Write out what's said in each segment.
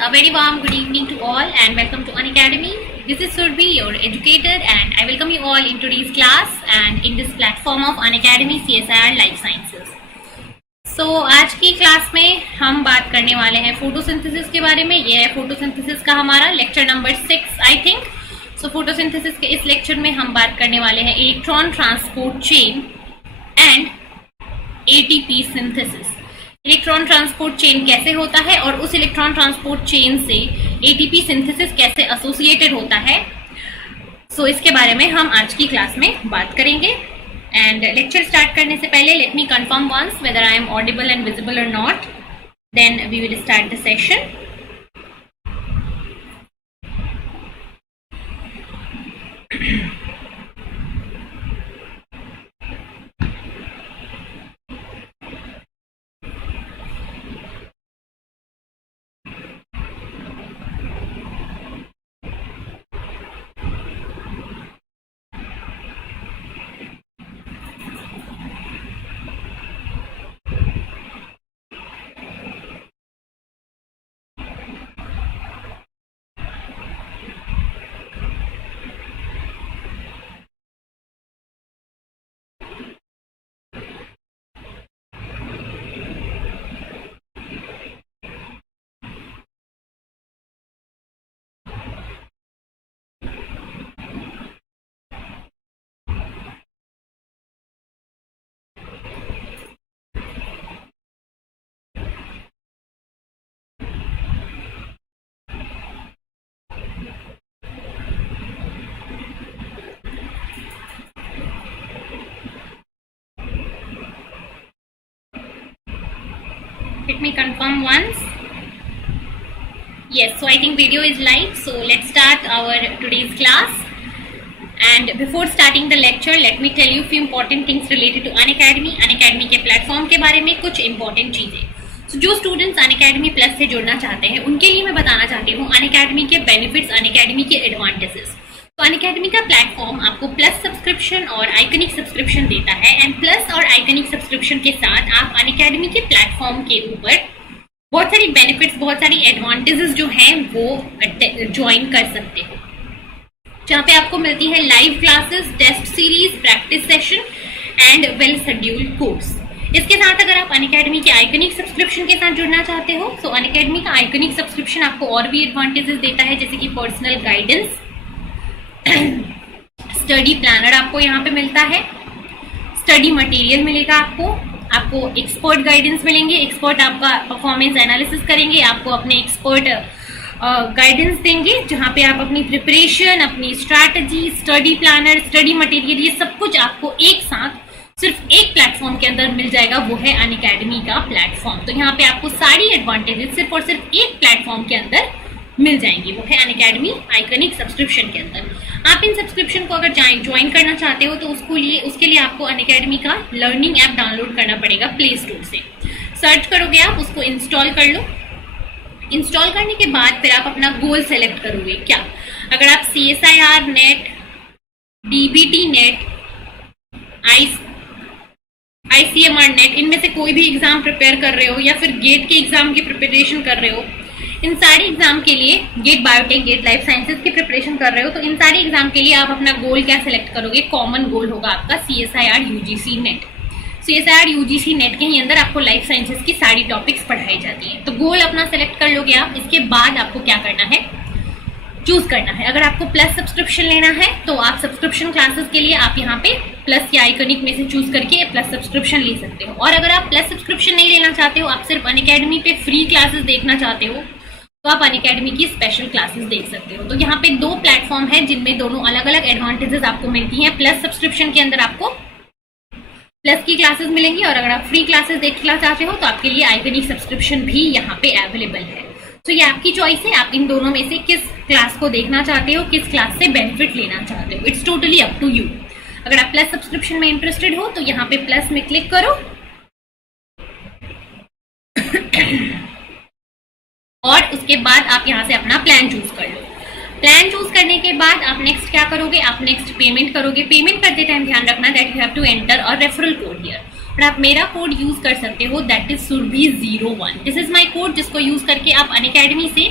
a very warm good evening to all and welcome to Unacademy. This is Surbhi, your educator, and I welcome you all in today's class and in this platform of Unacademy CSIR Life Sciences. So आज की class में हम बात करने वाले हैं photosynthesis के बारे में. यह है फोटोसिंथेसिस का हमारा lecture number 6 I think. So photosynthesis के इस लेक्चर में हम बात करने वाले हैं electron transport chain and ATP synthesis. Electron transport chain कैसे होता है और उस इलेक्ट्रॉन ट्रांसपोर्ट चेन से एटीपी सिंथेसिस कैसे एसोसिएटेड होता है. सो इसके बारे में हम आज की क्लास में बात करेंगे. एंड लेक्चर स्टार्ट करने से पहले let me confirm once whether I am audible and visible और not, then we will start the session. Let me confirm once. Yes, so I think video is live. So let's start our today's class. And before starting the lecture, let me tell you few important things related to Unacademy. Unacademy के platform के बारे में कुछ important चीजें. So जो students Unacademy plus से जुड़ना चाहते हैं उनके लिए मैं बताना चाहती हूँ Unacademy के बेनिफिट्स, Unacademy के एडवांटेजेस. तो Unacademy का प्लेटफॉर्म आपको प्लस सब्सक्रिप्शन और आइकनिक सब्सक्रिप्शन देता है. एंड प्लस और आइकनिक सब्सक्रिप्शन के साथ आप Unacademy के प्लेटफॉर्म के ऊपर बहुत सारी बेनिफिट्स, बहुत सारी एडवांटेजेस जो हैं वो ज्वाइन कर सकते हो, जहाँ पे आपको मिलती है live classes, test series, practice session and well scheduled course. इसके साथ अगर आप Unacademy के आइकनिक सब्सक्रिप्शन के साथ जुड़ना चाहते हो तो Unacademy का आइकनिक सब्सक्रिप्शन आपको और भी एडवांटेजेस देता है, जैसे कि पर्सनल गाइडेंस, स्टडी प्लानर आपको यहाँ पे मिलता है, स्टडी मटेरियल मिलेगा आपको एक्सपर्ट गाइडेंस मिलेंगे, एक्सपर्ट आपका परफॉर्मेंस एनालिसिस करेंगे, आपको अपने एक्सपर्ट गाइडेंस देंगे, जहाँ पे आप अपनी प्रिपरेशन, अपनी strategy, study planner, study material, ये सब कुछ आपको एक साथ सिर्फ एक प्लेटफॉर्म के अंदर मिल जाएगा. वो है Unacademy का प्लेटफॉर्म. तो यहाँ पे आपको सारी एडवांटेजेस सिर्फ और सिर्फ एक प्लेटफॉर्म के अंदर मिल जाएंगी. वो है Unacademy आइकनिक सब्सक्रिप्शन के अंदर. आप इन सब्सक्रिप्शन को अगर ज्वाइन करना चाहते हो तो उसके लिए आपको Unacademy का लर्निंग ऐप डाउनलोड करना पड़ेगा प्ले स्टोर से. सर्च करोगे आप, उसको इंस्टॉल कर लो. इंस्टॉल करने के बाद फिर आप अपना गोल सेलेक्ट करोगे. क्या अगर आप CSIR net, DBT net, ICMR net, इनमें से कोई भी एग्जाम प्रिपेयर कर रहे हो या फिर गेट के एग्जाम की प्रिपरेशन कर रहे हो, इन सारे एग्जाम के लिए, GATE biotech, GATE life sciences की प्रिपरेशन कर रहे हो, तो इन सारे एग्जाम के लिए आप अपना गोल क्या सेलेक्ट करोगे? कॉमन गोल होगा आपका CSIR UGC net. CSIR UGC net के ही अंदर आपको लाइफ साइंसेज की सारी टॉपिक्स पढ़ाई जाती है. तो गोल अपना सेलेक्ट कर लोगे आप. इसके बाद आपको क्या करना है? चूज करना है. अगर आपको प्लस सब्सक्रिप्शन लेना है तो आप सब्सक्रिप्शन क्लासेस के लिए आप यहाँ पे प्लस या आइकनिक में से चूज करके प्लस सब्सक्रिप्शन ले सकते हो. और अगर आप प्लस सब्सक्रिप्शन नहीं लेना चाहते हो, आप सिर्फ Unacademy पे फ्री क्लासेस देखना चाहते हो, तो आप Unacademy की स्पेशल क्लासेस देख सकते हो. तो यहाँ पे दो प्लेटफॉर्म है जिनमें दोनों अलग अलग एडवांटेजेस आपको मिलती हैं. प्लस सब्सक्रिप्शन के अंदर आपको प्लस की क्लासेस मिलेंगी और अगर आप फ्री क्लासेस देखना चाहते हो तो आपके लिए आइकनिक सब्सक्रिप्शन भी यहाँ पे अवेलेबल है. तो ये आपकी चॉइस है, आप इन दोनों में से किस क्लास को देखना चाहते हो, किस क्लास से बेनिफिट लेना चाहते हो. It's totally up to you. अगर आप प्लस सब्सक्रिप्शन में इंटरेस्टेड हो तो यहाँ पे प्लस में क्लिक करो और उसके बाद आप यहाँ से अपना प्लान चूज कर लो. प्लान चूज करने के बाद आप नेक्स्ट क्या करोगे? आप नेक्स्ट पेमेंट करोगे. पेमेंट करते टाइम ध्यान रखना that you have to enter a referral code here. और आप मेरा कोड यूज कर सकते हो, that is Surbhi01. This is my code, जिसको यूज करके आप Unacademy से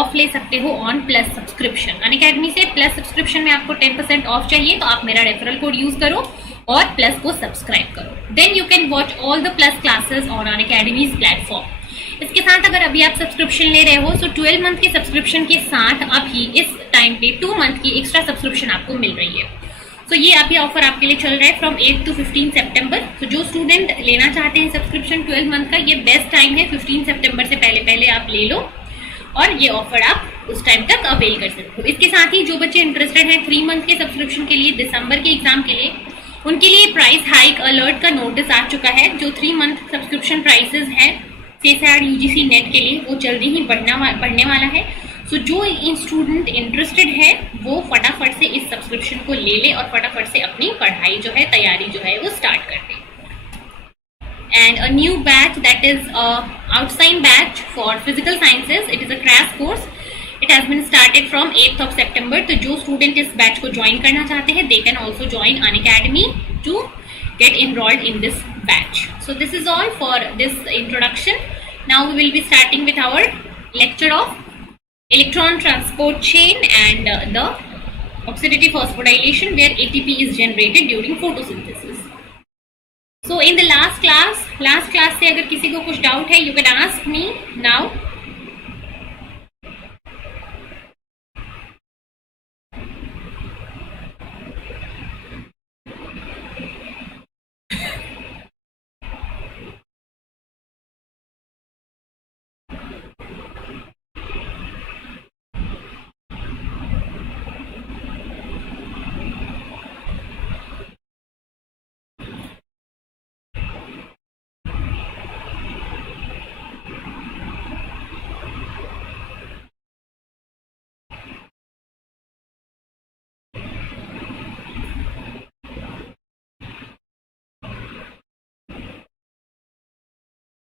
ऑफ ले सकते हो ऑन प्लस सब्सक्रिप्शन। अनअकैडमी से प्लस सब्सक्रिप्शन में आपको 10% ऑफ चाहिए, तो आप मेरा रेफरल कोड यूज करो और प्लस को सब्सक्राइब करो। Then you can watch all the plus classes on Unacademy's platform. इसके साथ अगर अभी आप सब्सक्रिप्शन ले रहे हो, सो 12 मंथ के सब्सक्रिप्शन के साथ अभी इस टाइम पे 2 मंथ की एक्स्ट्रा सब्सक्रिप्शन आपको मिल रही है। सो ये अभी ऑफर आपके लिए चल रहा है फ्रॉम 8 to 15 सितंबर। तो जो स्टूडेंट लेना चाहते हैं सब्सक्रिप्शन 12 मंथ का, ये बेस्ट टाइम है, 15 सितंबर से पहले पहले आप ले लो और ये ऑफर आप उस टाइम तक अवेल कर सकते हो। इसके साथ ही जो बच्चे इंटरेस्टेड हैं 3 मंथ के सब्सक्रिप्शन के लिए दिसंबर के एग्जाम के लिए, उनके लिए प्राइस हाइक अलर्ट का नोटिस आ चुका है। जो 3 मंथ सब्सक्रिप्शन प्राइसेस है CSIR UGC नेट के लिए, वो जल्दी ही बढ़ने वाला है। सो जो स्टूडेंट इंटरेस्टेड है वो फटाफट से इस सब्सक्रिप्शन को ले ले और फटाफट से अपनी पढ़ाई जो है, तैयारी जो है वो स्टार्ट कर दे। And a new batch that is outshine batch for physical sciences, it is a crash course, it has been started from 8th of September। तो जो स्टूडेंट इस बैच को ज्वाइन करना चाहते हैं, they can also join Unacademy to get enrolled in this batch. So this is all for this introduction. Now we will be starting with our lecture of electron transport chain and the oxidative phosphorylation where ATP is generated during photosynthesis. So in the last class से अगर किसी को कुछ doubt है, you can ask me now.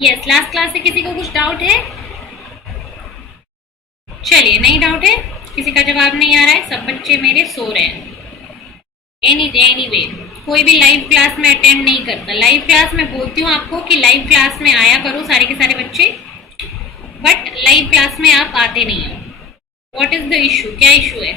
Yes, last class से किसी को कुछ डाउट है? चलिए, नहीं डाउट है, किसी का जवाब नहीं आ रहा है, सब बच्चे मेरे सो रहे हैं। एनीवे कोई भी लाइव क्लास में अटेंड नहीं करता। लाइव क्लास में बोलती हूँ आपको कि लाइव क्लास में आया करो सारे के सारे बच्चे, बट लाइव क्लास में आप आते नहीं हो। What is the issue? क्या इशू है?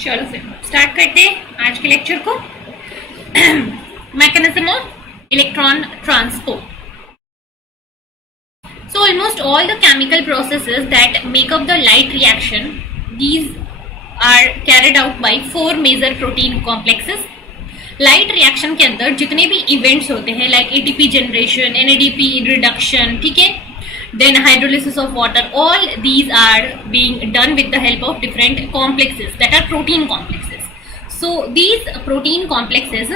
चलो फिर स्टार्ट करते हैं आज के लेक्चर को। Mechanism of electron transport. So almost all the chemical processes that make up the light reaction, these are carried out by 4 major protein complexes. Light reaction के अंदर जितने भी इवेंट्स होते हैं, like ATP generation, NADP reduction, ठीक है, then hydrolysis of water, all these are being done with the help of different complexes that are protein complexes. So these protein complexes,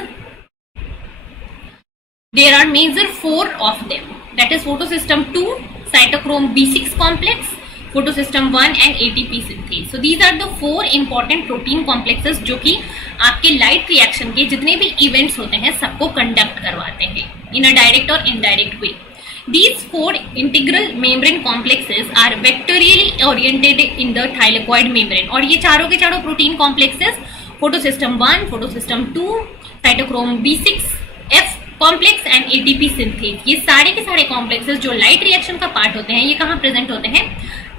there are major 4 of them, that is photosystem 2, cytochrome B6 complex, photosystem 1 and ATP synthase. So these are the 4 important protein complexes जो कि आपके light reaction के जितने भी events होते हैं सबको conduct करवाते हैं इन अ डायरेक्ट और indirect way. These 4 integral membrane complexes are vectorially oriented in the thylakoid membrane। और ये चारों के चारों protein complexes photosystem 1, photosystem 2, cytochrome B6F complex and ATP synthase, ये सारे के सारे कॉम्प्लेक्सेस जो लाइट रिएक्शन का पार्ट होते हैं, ये कहाँ प्रेजेंट होते हैं?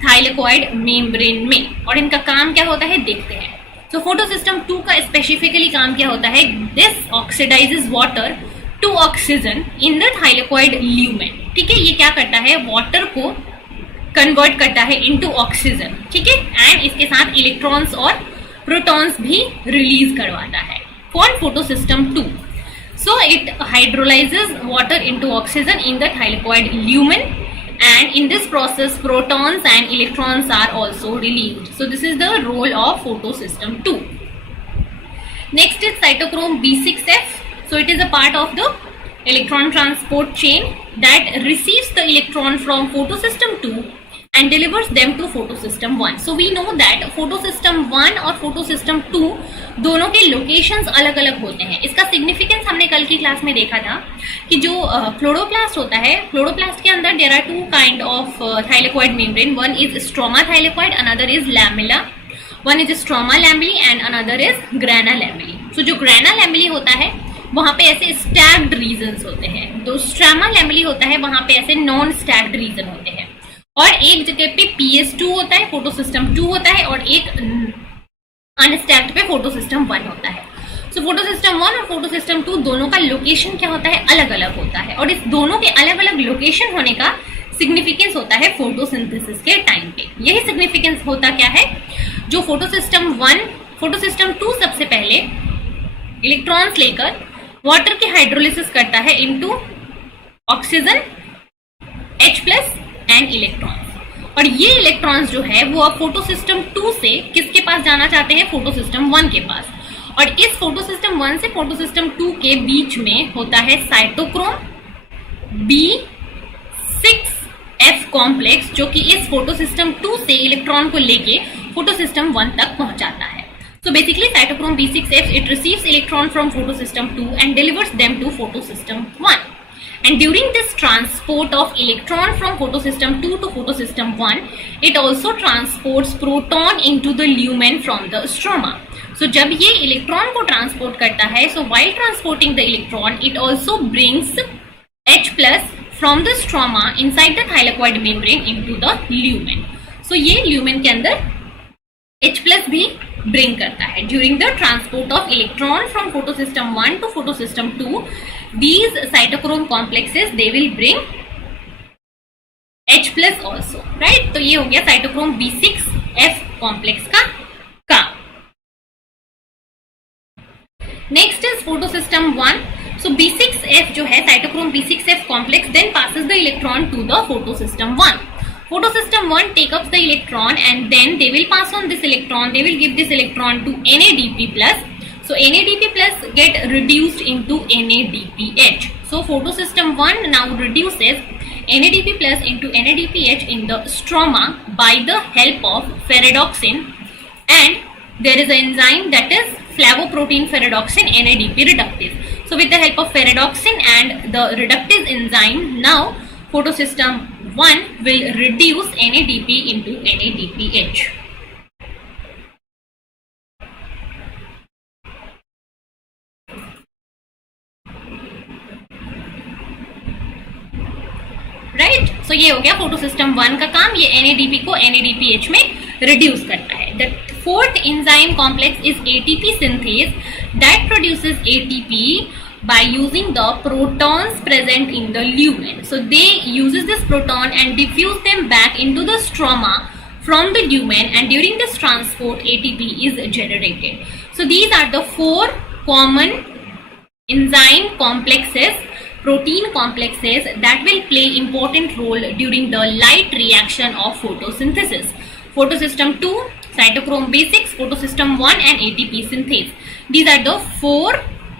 थाइलेकोइड मेम्ब्रेन में। और इनका काम क्या होता है देखते हैं। तो फोटोसिस्टम 2 का स्पेसिफिकली काम क्या होता है? This oxidises water to oxygen in the thylakoid lumen. ठीक है, ये क्या करता है? वाटर को कन्वर्ट करता है इनटू ऑक्सीजन, ठीक है, एंड इसके साथ इलेक्ट्रॉन्स और प्रोटॉन्स भी रिलीज करवाता है for photosystem 2। So it hydrolyzes water into oxygen in the thylakoid lumen, and in this process protons and electrons are also released. So this is the role of photosystem 2. Next is cytochrome B6F. So it is a part of the electron transport chain that receives the electron from photosystem 2 and delivers them to photosystem 1. So we know that photosystem 1 और photosystem 2 दोनों के locations अलग अलग होते हैं. इसका significance हमने कल की क्लास में देखा था कि जो फ्लोरोप्लास्ट होता है, फ्लोरोप्लास्ट के अंदर there are two kind of thylakoid membrane. One is stroma thylakoid, another is lamella. One is stroma lamellae and another is grana lamellae. So जो ग्रैना लैमेली होता है वहां पे ऐसे स्टैक्ड रीजन्स होते हैं. जो स्ट्रोमा लैमेली होता है वहां पे ऐसे नॉन स्टैक्ड रीजन होते हैं. और एक जगह पे PS2 होता है, फोटोसिस्टम 2 होता है, और एक अनस्टैक्ड पे फोटोसिस्टम 1 होता है. सो फोटोसिस्टम 1 और फोटोसिस्टम 2 दोनों का लोकेशन क्या होता है, अलग अलग होता है. और इस दोनों के अलग अलग लोकेशन होने का सिग्निफिकेंस होता है फोटोसिंथेसिस के टाइम पे. यही सिग्निफिकेंस होता क्या है, जो फोटोसिस्टम 1, फोटोसिस्टम 2 सबसे पहले इलेक्ट्रॉन्स लेकर वाटर की हाइड्रोलिसिस करता है into oxygen, H+ and electrons. और ये इलेक्ट्रॉन्स जो है वो अब फोटोसिस्टम 2 से किसके पास जाना चाहते हैं, फोटोसिस्टम 1 के पास. और इस फोटोसिस्टम 1 से फोटोसिस्टम 2 के बीच में होता है साइटोक्रोम B6F कॉम्प्लेक्स, जो कि इस फोटोसिस्टम 2 से इलेक्ट्रॉन को लेके फोटोसिस्टम 1 तक पहुंचाता है. So basically cytochrome B6F, it receives electron from photosystem 2 and delivers them to photosystem 1. And during this transport of electron from photosystem 2 to photosystem 1, it also transports proton into the lumen from the stroma. So जब ये electron को transport करता है, so while transporting the electron, it also brings H+ from the stroma inside the thylakoid membrane into the lumen. So ये lumen के अंदर H+ भी bring करता है. During the transport of electron from photosystem 1 to photosystem 2, these cytochrome complexes they will bring H+ also, right? तो ये हो गया cytochrome B6F कॉम्प्लेक्स का काम. Next is photosystem 1. So B6F जो है cytochrome B6F complex then passes the electron to the photosystem 1. Photosystem 1 take up the electron and then they will pass on this electron, they will give this electron to NADP+. So NADP+ get reduced into NADPH. So photosystem 1 now reduces NADP+ into NADPH in the stroma by the help of ferredoxin, and there is an enzyme that is flavoprotein ferredoxin NADP reductase. So with the help of ferredoxin and the reductase enzyme, now photosystem 1 will reduce NADP into NADPH. Right. So ये हो गया photosystem 1 का काम. ये NADP को NADPH में reduce करता है. The fourth enzyme complex is ATP synthase that produces ATP by using the protons present in the lumen. So they uses this proton and diffuse them back into the stroma from the lumen, and during this transport ATP is generated. So these are the 4 common enzyme complexes, protein complexes that will play important role during the light reaction of photosynthesis. Photosystem 2, cytochrome B6, photosystem 1 and ATP synthase. These are the 4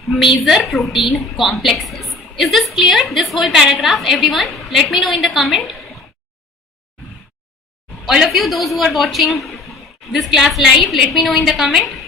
major protein complexes. Is this clear, this whole paragraph, everyone? Let me know in the comment. All of you, those who are watching this class live, let me know in the comment.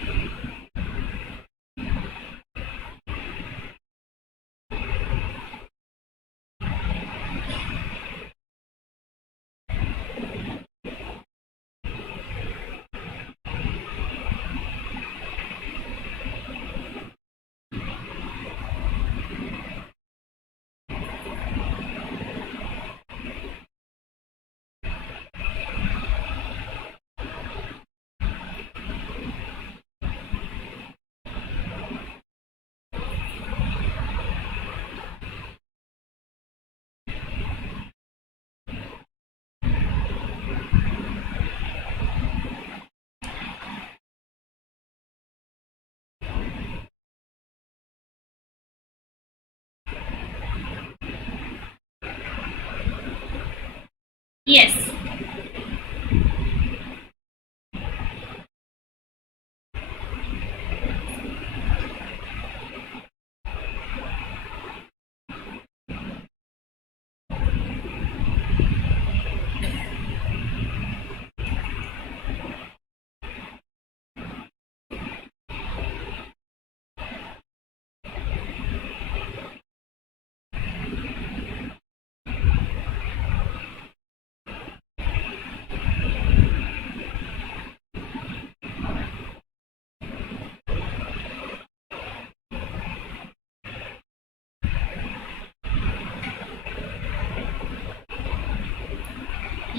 Yes.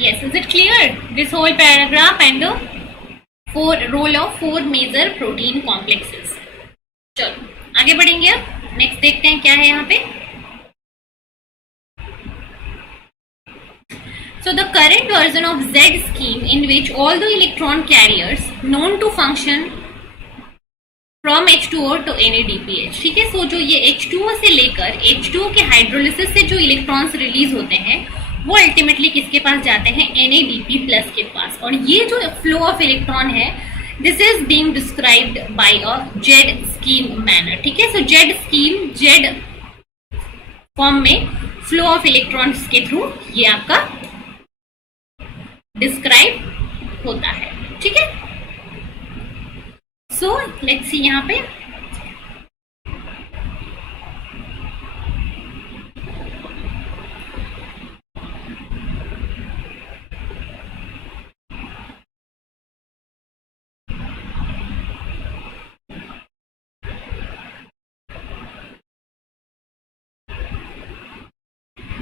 Yes, is it clear? This whole paragraph and the role of 4 major protein complexes. चलो आगे बढ़ेंगे, अब next देखते हैं क्या है यहाँ पे. So the current version of Z scheme in which all the electron carriers known to function from H2O to NADPH. ठीक है, सो जो ये H2O से लेकर H2O के हाइड्रोलिसिस से जो इलेक्ट्रॉन्स रिलीज होते हैं वो अल्टीमेटली किसके पास जाते हैं, NADP प्लस के पास. और ये जो फ्लो ऑफ इलेक्ट्रॉन है, this is being described bye a Z scheme manner. ठीक है, सो जेड स्कीम, जेड फॉर्म में फ्लो ऑफ इलेक्ट्रॉन्स के थ्रू ये आपका डिस्क्राइब होता है. ठीक है, सो लेट्स सी यहाँ पे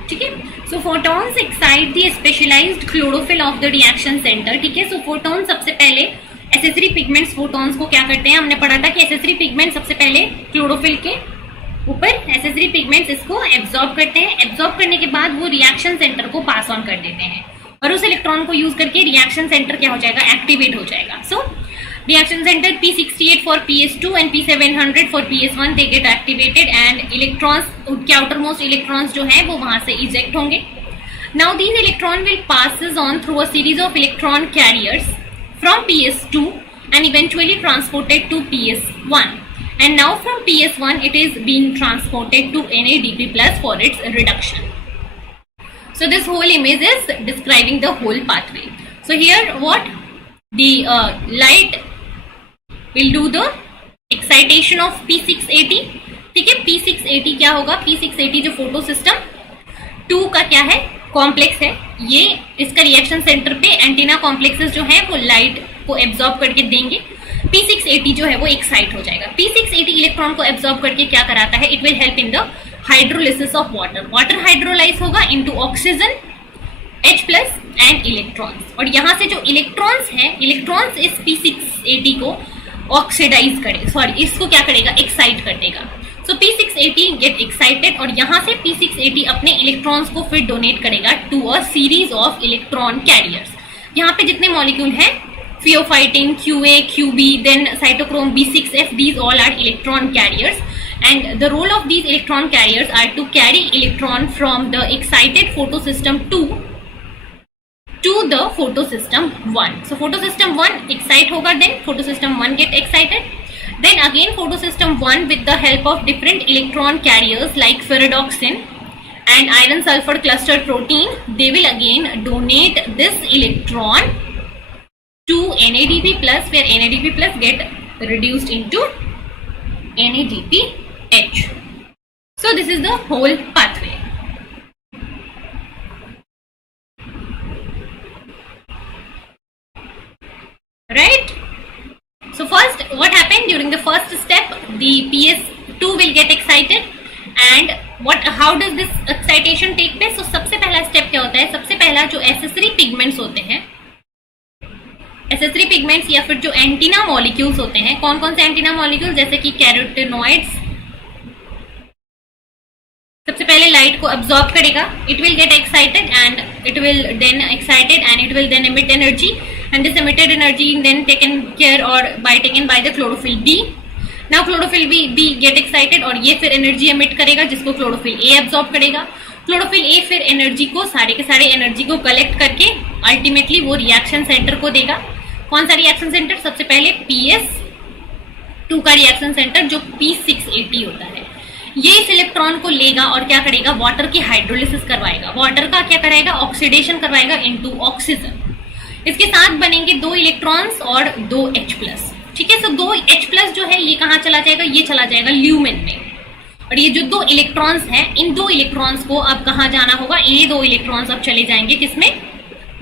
ठीक है. So photons excite the specialised chlorophyll of the reaction centre. ठीक है, सो फोटॉन सबसे पहले एसेसरी पिगमेंट्स फोटॉन्स को क्या करते हैं, हमने पढ़ा था कि एसेसरी पिगमेंट सबसे पहले क्लोरोफिल के ऊपर एसेसरी पिगमेंट्स इसको एब्जॉर्ब करते हैं. एब्जॉर्ब करने के बाद वो रिएक्शन सेंटर को पास ऑन कर देते हैं और उस इलेक्ट्रॉन को यूज करके रिएक्शन सेंटर क्या हो जाएगा, एक्टिवेट हो जाएगा. सो reaction center P68 for PS2 and P700 for PS1 they get activated and electrons के outermost electrons जो है वो वहां से eject होंगे. Now these electron will passes on through a series of electron carriers from PS2 and eventually transported to PS1 and now from PS1 it is being transported to NADP plus for its reduction. So this whole image is describing the whole pathway. So here what the light will do the excitation of P680. ठीक है, P680 क्या होगा, P680 जो photo system 2 का क्या है, complex है. ये इसका रिएक्शन सेंटर पे एंटीना कॉम्प्लेक्सेस जो है वो लाइट को एब्जॉर्ब करके देंगे. P680 जो है वो एक्साइट हो जाएगा. P680 इलेक्ट्रॉन को एब्जॉर्ब करके क्या कराता है, it will help in the hydrolysis of water. Water hydrolyse होगा into oxygen H plus and electrons. और यहाँ से जो इलेक्ट्रॉन्स है, इलेक्ट्रॉन्स इस P680 को ऑक्सीडाइज करेगा, सॉरी इसको क्या करेगा, एक्साइट कर देगा. सो P680 गेट एक्साइटेड और यहाँ से P680 अपने इलेक्ट्रॉन्स को फिर डोनेट करेगा to a series of electron carriers. यहाँ पे जितने मॉलिक्यूल हैं, pheophytin, QA, QB, then cytochrome B6F, these all are electron carriers and the role of these electron carriers are to carry electron from the excited photosystem 2 to the photosystem 1. So photosystem 1 excite होगा, then photosystem 1 get excited. Then again photosystem 1 with the help of different electron carriers like ferredoxin and iron sulfur cluster protein, they will again donate this electron to NADP plus, where NADP plus get reduced into NADPH. So this is the whole pathway. Right? So first what happened during the first step, the PS2 will get excited and how does this excitation take place? So सबसे पहला step क्या होता है, सबसे पहला जो accessory pigments होते हैं, एसेसरी पिगमेंट्स या फिर जो एंटीना मॉलिक्यूल्स होते हैं, कौन कौन से एंटीना मॉलिक्यूल्स, जैसे कि कैरोटेनॉइड्स, सबसे पहले लाइट को एब्जॉर्ब करेगा, it will get excited and it will then excited and it will then emit energy and this emitted energy then taken care or taken by the chlorophyll B. Now chlorophyll B get excited और ये फिर energy emit करेगा जिसको chlorophyll A absorb करेगा. chlorophyll A फिर energy को सारे के सारे एनर्जी को कलेक्ट करके अल्टीमेटली वो रिएक्शन सेंटर को देगा. कौन सा रिएक्शन सेंटर, सबसे पहले PS2 का रिएक्शन सेंटर जो P680 होता है, ये इस इलेक्ट्रॉन को लेगा और क्या करेगा, वाटर की हाइड्रोलिसिस करवाएगा, वाटर का क्या कराएगा, ऑक्सीडेशन करवाएगा इनटू ऑक्सीजन. इसके साथ बनेंगे 2 इलेक्ट्रॉन्स और 2 H प्लस. ठीक है, सो 2 H प्लस जो है ये कहाँ चला जाएगा, ये चला जाएगा ल्यूमेन में. और ये जो 2 इलेक्ट्रॉन्स हैं, इन 2 इलेक्ट्रॉन्स को अब कहाँ जाना होगा, ये 2 इलेक्ट्रॉन्स अब चले जाएंगे किसमें,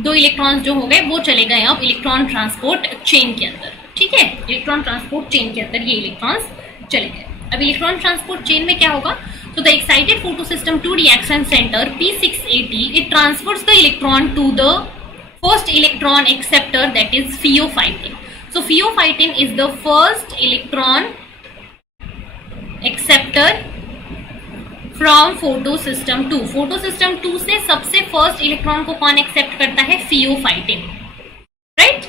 2 इलेक्ट्रॉन्स जो हो गए वो चले गए अब इलेक्ट्रॉन ट्रांसपोर्ट चेन के अंदर. ठीक है, इलेक्ट्रॉन ट्रांसपोर्ट चेन के अंदर ये इलेक्ट्रॉन्स चले गए. अब इलेक्ट्रॉन ट्रांसपोर्ट चेन में क्या होगा, so the excited photosystem 2 reaction center P680 it transfers the electron to the first electron acceptor, that is pheophytin. So pheophytin is the first electron acceptor from photosystem 2. photosystem 2 से सबसे first electron को कौन accept करता है? pheophytin, right?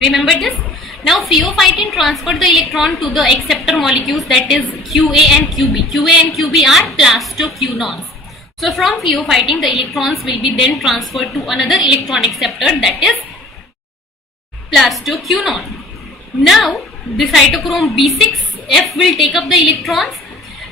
Remember this. Now pheophytin transferred the electron to the acceptor molecules, that is Qa and Qb. Qa and Qb are plastoquinones. So from pheophytin the electrons will be then transferred to another electron acceptor, that is plastoquinone. Now the cytochrome B6F will take up the electrons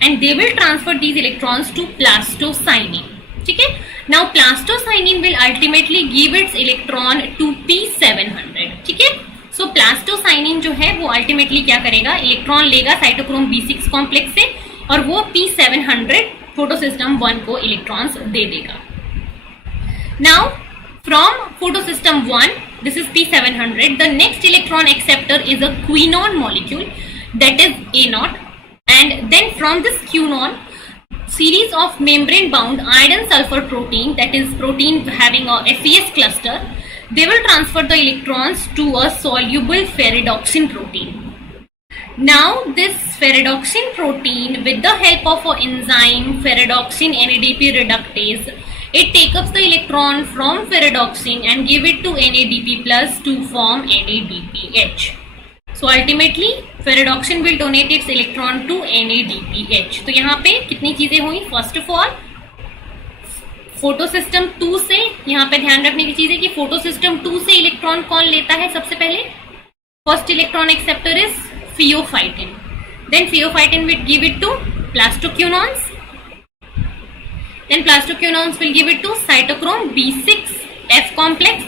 and they will transfer these electrons to plastocyanin. ठीक है? Now plastocyanin will ultimately give its electron to P700. ठीक है? So plastocyanin जो है वो ultimately क्या करेगा? Electron लेगा साइटोक्रोम B6 कॉम्प्लेक्स से और वो P700 फोटोसिस्टम 1 को इलेक्ट्रॉन्स दे देगा. Now from photosystem 1, this is P700, the next electron acceptor is a quinone molecule, that is A0, and then from this quinone series of membrane bound iron sulfur protein, that is protein having a FeS cluster, they will transfer the electrons to a soluble ferredoxin protein. Now this ferredoxin protein, with the help of an enzyme ferredoxin NADP reductase, it takes up the electron from ferredoxin and give it to NADP plus to form NADPH. So ultimately ferredoxin will donate its electron to NADPH. तो यहाँ पे कितनी चीजें हुई? First of all photosystem 2 से, यहाँ पे ध्यान रखने की चीज है कि फोटोसिस्टम 2 से इलेक्ट्रॉन कौन लेता है? सबसे पहले first electron acceptor is pheophytin. Then pheophytin will give it to plastoquinones. Then plastoquinones will give it to cytochrome B6F complex.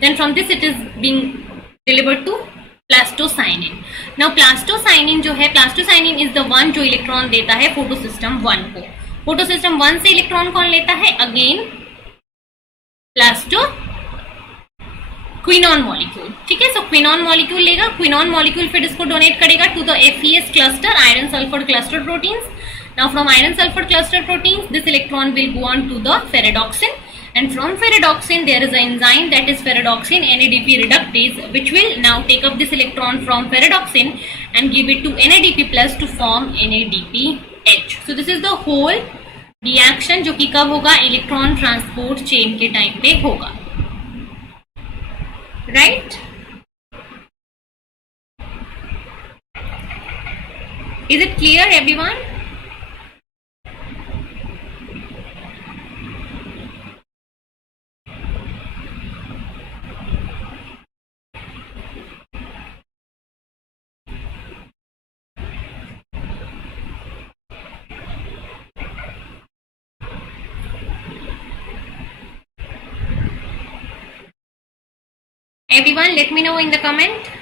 Then from this it is being delivered to plastocyanin. Now plastocyanin जो है, plastocyanin is the one जो electron देता है photosystem 1 को. Photosystem 1 से electron कौन लेता है? Again quinone molecule. ठीक है? सो क्विनॉन मॉलिक्यूल लेगा, क्विनॉन मॉलिक्यूल फिर इसको डोनेट करेगा to the FeS cluster, iron sulphur cluster proteins. Now from iron sulphur cluster proteins this electron will go on to the ferredoxin, and from ferredoxin there is an enzyme, that is ferredoxin NADP reductase, which will now take up this electron from ferredoxin and give it to NADP plus to form NADPH. So this is the whole reaction जो कि कब होगा? Electron transport chain के time पे होगा. Right? Is it clear everyone? Everyone, let me know in the comment.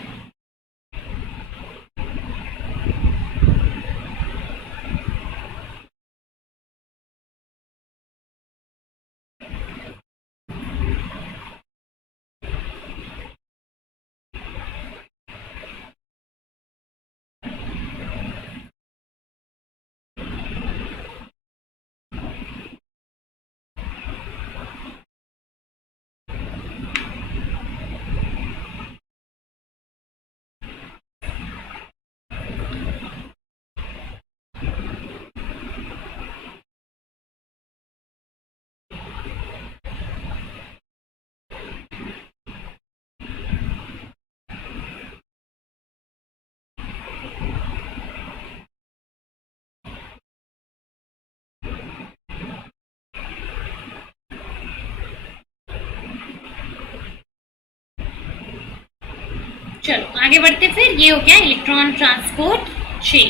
चलो आगे बढ़ते. फिर ये हो गया electron transport chain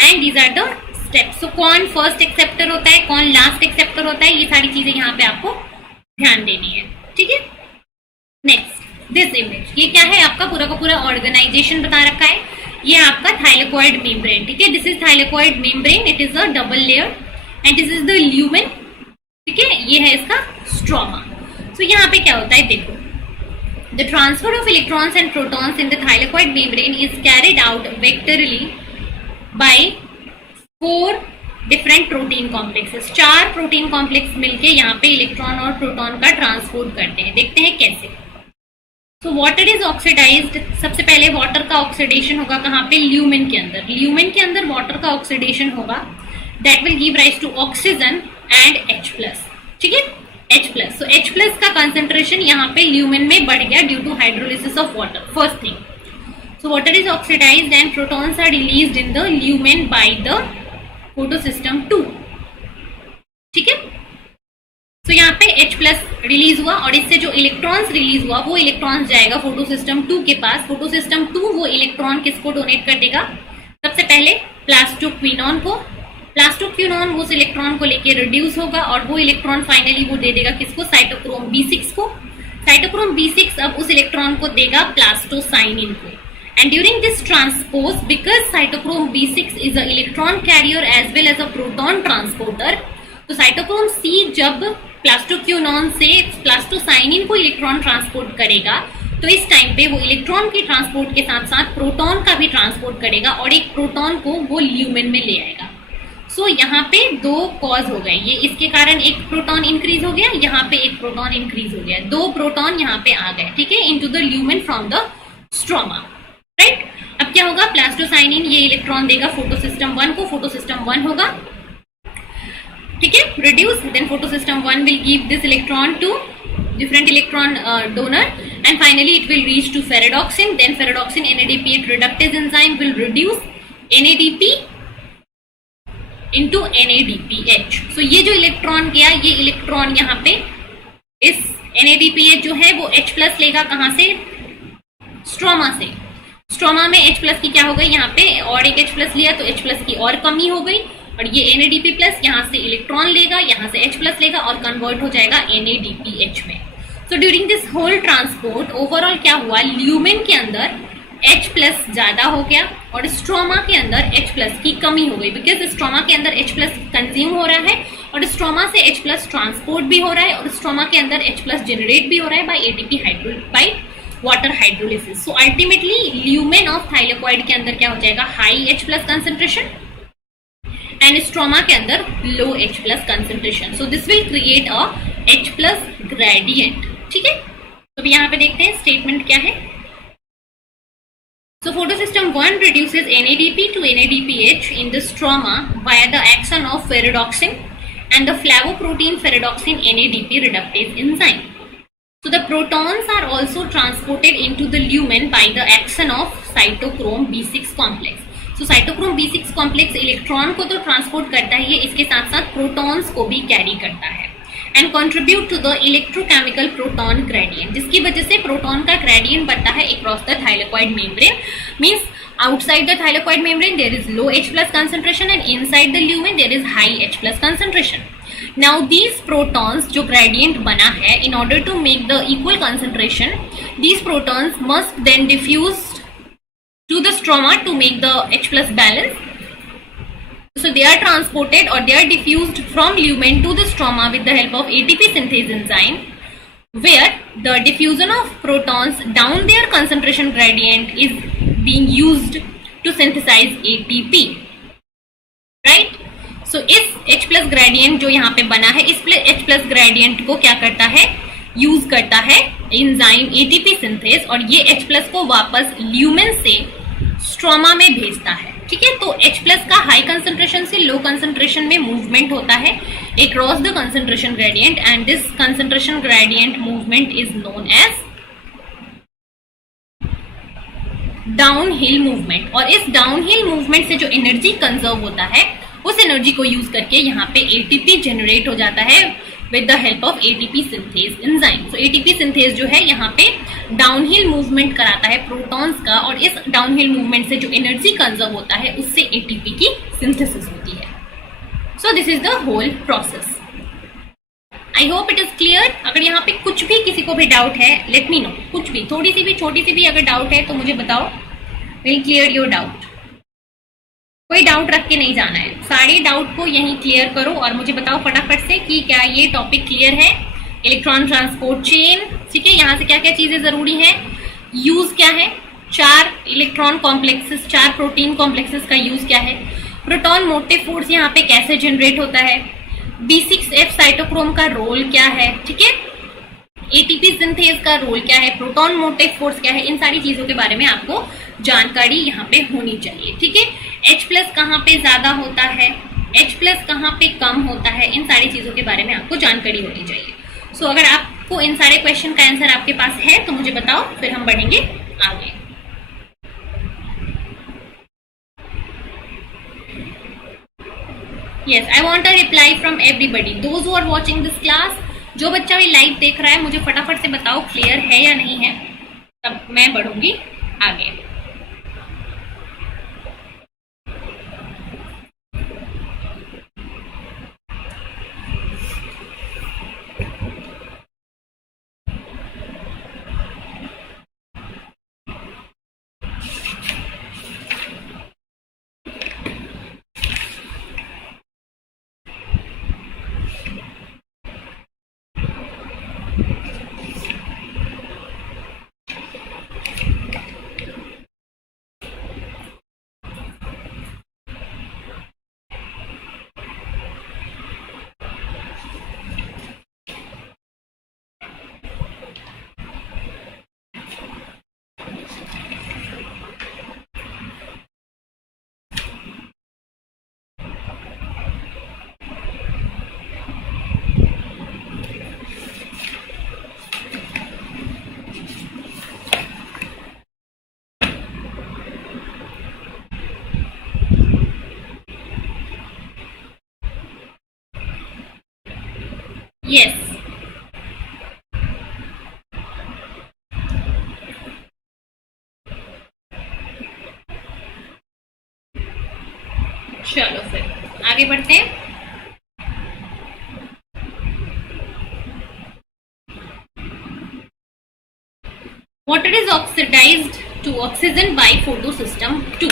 and these are the steps. So कौन फर्स्ट एक्सेप्टर होता है, कौन लास्ट एक्सेप्टर होता है, ये सारी चीजें यहाँ पे आपको ध्यान देनी है. ठीक है? नेक्स्ट दिस इमेज, ये क्या है? आपका पूरा का पूरा ऑर्गेनाइजेशन बता रखा है. ये आपका थाइलेकोइड मेम्ब्रेन. ठीक है? This is thylakoid membrane, it is a double layer and this is the lumen. ठीक है? ये है इसका स्ट्रोमा. सो यहाँ पे क्या होता है देखो, the transfer of electrons and protons in the thylakoid membrane is carried out vectorially by 4 different protein complexes, 4 protein complex मिलके यहाँ पे इलेक्ट्रॉन और प्रोटॉन का ट्रांसपोर्ट करते हैं। देखते हैं कैसे। तो वाटर इज ऑक्सीडाइज्ड, सबसे पहले वाटर का ऑक्सीडेशन होगा कहाँ पे, ल्यूमेन के अंदर। ल्यूमेन के अंदर वाटर का ऑक्सीडेशन होगा, that will give rise to oxygen and H+। ठीक है, H+। सो H+ का कंसेंट्रेशन यहाँ पे ल्यूमेन में बढ़ गया due to hydrolysis of water, first thing. So water is oxidised and protons are released in the lumen by the photosystem 2। ठीक है, तो यहाँ पे H+ रिलीज हुआ और इससे जो इलेक्ट्रॉन्स रिलीज हुआ वो इलेक्ट्रॉन्स जाएगा फोटोसिस्टम 2 के पास। फोटोसिस्टम 2 वो इलेक्ट्रॉन किसको डोनेट कर देगा, सबसे पहले प्लास्टोक्विनोन को। प्लास्टोक्विनोन उस इलेक्ट्रॉन को लेके रिड्यूस होगा और वो इलेक्ट्रॉन फाइनली वो दे देगा किसको, साइटोक्रोम B6 को। साइटोक्रोम B6 अब उस इलेक्ट्रॉन को देगा प्लास्टोसाइनिन को। And during this transpose, because cytochrome B6 is an electron carrier as well as a proton transporter, तो साइटोक्रोम C जब प्लास्टोक्विनोन से प्लास्टोसाइनिन को इलेक्ट्रॉन ट्रांसपोर्ट करेगा तो इस टाइम पे वो इलेक्ट्रॉन के ट्रांसपोर्ट के साथ साथ प्रोटॉन का भी ट्रांसपोर्ट करेगा और एक प्रोटॉन को वो ल्यूमेन में ले आएगा। सो यहाँ पे 2 कॉज हो गए, ये इसके कारण एक प्रोटॉन इंक्रीज हो गया, यहाँ पे एक प्रोटॉन इंक्रीज हो गया, 2 प्रोटॉन यहाँ पे आ गए। ठीक है, into the lumen from the stroma. Right, अब क्या होगा, प्लास्टोसाइनिन ये इलेक्ट्रॉन देगा फोटोसिस्टम 1 को, फोटोसिस्टम 1 होगा। ठीक है, reduce, then photosystem 1 will give this electron to different electron donor and finally it will reach to ferredoxin, then ferredoxin NADPH reductase enzyme will reduce NADP into NADPH। so ये जो electron गया, ये electron यहाँ पे इस NADPH जो है वो H+ लेगा कहाँ से, स्ट्रोमा से। स्ट्रोमा में H+ की क्या हो गई, यहाँ पे और एक H+ लिया तो H+ की और कमी हो गई और ये NADP+ यहाँ से इलेक्ट्रॉन लेगा, यहाँ से H+ लेगा और कन्वर्ट हो जाएगा NADPH में। So during this whole transport overall क्या हुआ, ल्यूमेन के अंदर H+ ज्यादा हो गया और स्ट्रोमा के अंदर H+ की कमी हो गई, बिकॉज स्ट्रोमा के अंदर H+ कंज्यूम हो रहा है और स्ट्रोमा से H+ ट्रांसपोर्ट भी हो रहा है और स्ट्रोमा के अंदर H+ जनरेट भी हो रहा है by ATP by water hydrolysis. So ultimately lumen of thylakoid के अंदर क्या हो जाएगा, high H+ concentration and stroma के अंदर low H+ concentration. So this will create a H+ gradient. ठीक है, तो अभी यहाँ पे देखते हैं स्टेटमेंट क्या है। So photosystem 1 reduces NADP to NADPH in the stroma via the action of ferredoxin and the flavoprotein ferredoxin NADP reductase enzyme. So the protons are also transported into the lumen by the action of cytochrome B6 complex. So cytochrome B6 complex electron को तो transport करता है, ये इसके साथ साथ protons को भी कैरी करता है and contribute to the electrochemical proton gradient, जिसकी वजह से प्रोटॉन का ग्रेडियंट बनता है across the thylakoid membrane. Means outside the thylakoid membrane there is low H+ concentration and inside the lumen there is high H+ concentration. Now these protons जो gradient बना है, in order to make the equal concentration, these protons must then diffuse to the stroma to make the H+ balance. So they are transported or they are diffused from lumen to the stroma with the help of ATP synthase enzyme, where the diffusion of protons down their concentration gradient is being used to synthesize ATP. Right? So इस H+ gradient जो यहाँ पे बना है, इस H+ gradient को क्या करता है, यूज करता है एंजाइम ATP सिंथेस और ये H+ को वापस ल्यूमेन से स्ट्रोमा में भेजता है। ठीक है, तो H+ का हाई कंसंट्रेशन से लो कंसंट्रेशन में मूवमेंट होता है across the concentration gradient and this concentration gradient movement is known as downhill movement. और इस डाउनहिल मूवमेंट से जो एनर्जी कंजर्व होता है उस एनर्जी को यूज करके यहाँ पे ATP जनरेट हो जाता है with the help of ATP synthase enzyme. So ATP synthase जो है यहाँ पे डाउनहिल मूवमेंट कराता है प्रोटॉन्स का और इस डाउनहिल मूवमेंट से जो एनर्जी कंजर्व होता है उससे ATP की सिंथेसिस होती है। So this is the whole process. I hope it is clear. अगर यहाँ पे कुछ भी किसी को भी डाउट है, let me know. कुछ भी, थोड़ी सी भी, छोटी सी भी अगर डाउट है तो मुझे बताओ, will clear your doubt. कोई डाउट रख के नहीं जाना है, सारे डाउट को यहीं क्लियर करो और मुझे बताओ फटाफट से कि क्या ये टॉपिक क्लियर है। इलेक्ट्रॉन ट्रांसपोर्ट चेन, ठीक है, यहाँ से क्या क्या चीजें जरूरी है, यूज क्या है, 4 इलेक्ट्रॉन कॉम्प्लेक्सेस, 4 प्रोटीन कॉम्प्लेक्सेस का यूज क्या है, प्रोटॉन मोटिव फोर्स यहाँ पे कैसे जनरेट होता है, B6F साइटोक्रोम का रोल क्या है, ठीक है, एटीपी सिंथेज का रोल क्या है, प्रोटॉन मोटिव फोर्स क्या है, इन सारी चीजों के बारे में आपको जानकारी यहाँ पे होनी चाहिए, ठीक है। H+ कहाँ पे ज्यादा होता है, H+ कहाँ पे कम होता है, इन सारी चीजों के बारे में आपको जानकारी होनी चाहिए। सो अगर आपको इन सारे क्वेश्चन का आंसर आपके पास है तो मुझे बताओ, फिर हम बढ़ेंगे आगे। Yes, I want a reply from everybody. Those who are watching this class, जो बच्चा भी लाइव देख रहा है मुझे फटाफट से बताओ क्लियर है या नहीं है, तब मैं बढ़ूंगी आगे। Yes. चलो फिर आगे बढ़ते हैं। Water is oxidised to oxygen by photosystem 2,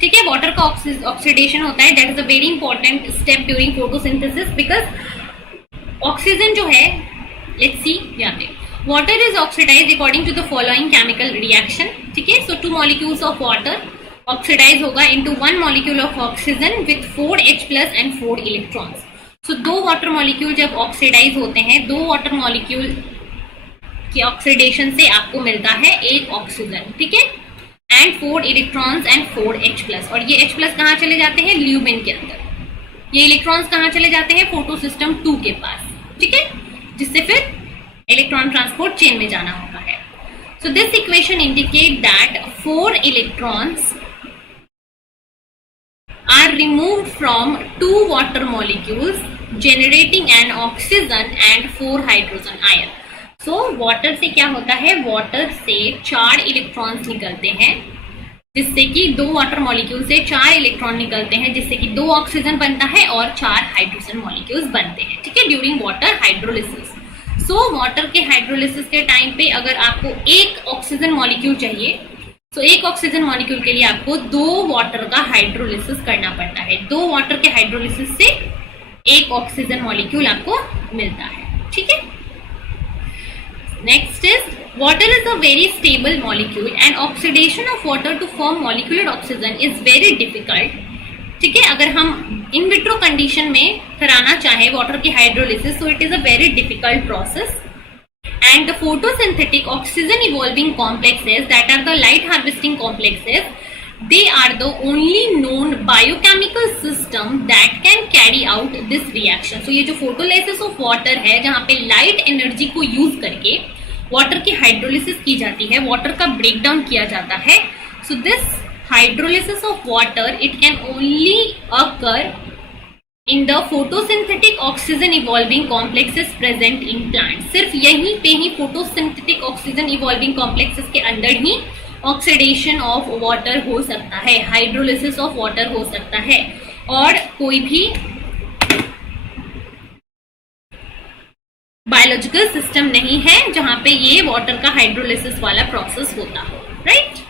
ठीक है। वाटर का ऑक्सीडेशन होता है, that is a very important step during photosynthesis, because oxygen जो है, लेट्स सी यहाँ पे, water is oxidised according to the following chemical reaction, ठीक है। So 2 molecules of water oxidise होगा into 1 molecule of oxygen with 4 H+ and 4 electrons. So 2 water molecule जब oxidise होते हैं, 2 वाटर मॉलिक्यूल की ऑक्सीडेशन से आपको मिलता है 1 ऑक्सीजन, ठीक है, एंड 4 इलेक्ट्रॉन्स एंड 4 H+। और ये H+ कहाँ चले जाते हैं, ल्यूमेन के अंदर। ये इलेक्ट्रॉन्स कहाँ चले जाते हैं, फोटोसिस्टम 2 के पास, ठीक है, जिससे फिर इलेक्ट्रॉन ट्रांसपोर्ट चेन में जाना होता है। So this equation indicate that 4 electrons are removed from 2 water molecules generating an oxygen and 4 hydrogen ion. So water से क्या होता है, water से 4 इलेक्ट्रॉन्स निकलते हैं, जिससे कि 2 वाटर मॉलिक्यूल से 4 इलेक्ट्रॉन निकलते हैं, जिससे कि 2 ऑक्सीजन बनता है और 4 हाइड्रोजन मॉलिक्यूल्स बनते हैं, ठीक है, during water hydrolysis. So water के हाइड्रोलिसिस के टाइम पे अगर आपको 1 ऑक्सीजन मॉलिक्यूल चाहिए, तो 1 ऑक्सीजन मॉलिक्यूल के लिए आपको 2 वाटर का हाइड्रोलिसिस करना पड़ता है। 2 वाटर के हाइड्रोलिसिस से 1 ऑक्सीजन मॉलिक्यूल आपको मिलता है, ठीक है। Next is water is a very stable molecule and oxidation of water to form molecular oxygen is very difficult, ठीक है। अगर हम इन विट्रो कंडीशन में कराना चाहे वाटर की hydrolysis, so it is a very difficult process, and the photosynthetic oxygen evolving complexes, that are the light harvesting complexes, they are the only known biochemical system that can carry out this reaction. So ये जो photolysis of water है, जहाँ पे light energy को use करके water की hydrolysis की जाती है, water का breakdown किया जाता है, so this hydrolysis of water, it can only occur in the photosynthetic oxygen evolving complexes present in plants. सिर्फ यहीं पे ही photosynthetic oxygen evolving complexes के अंदर ही ऑक्सीडेशन ऑफ वाटर हो सकता है, हाइड्रोलिसिस ऑफ वाटर हो सकता है, और कोई भी बायोलॉजिकल सिस्टम नहीं है जहां पे ये वाटर का हाइड्रोलिसिस वाला प्रोसेस होता हो, right.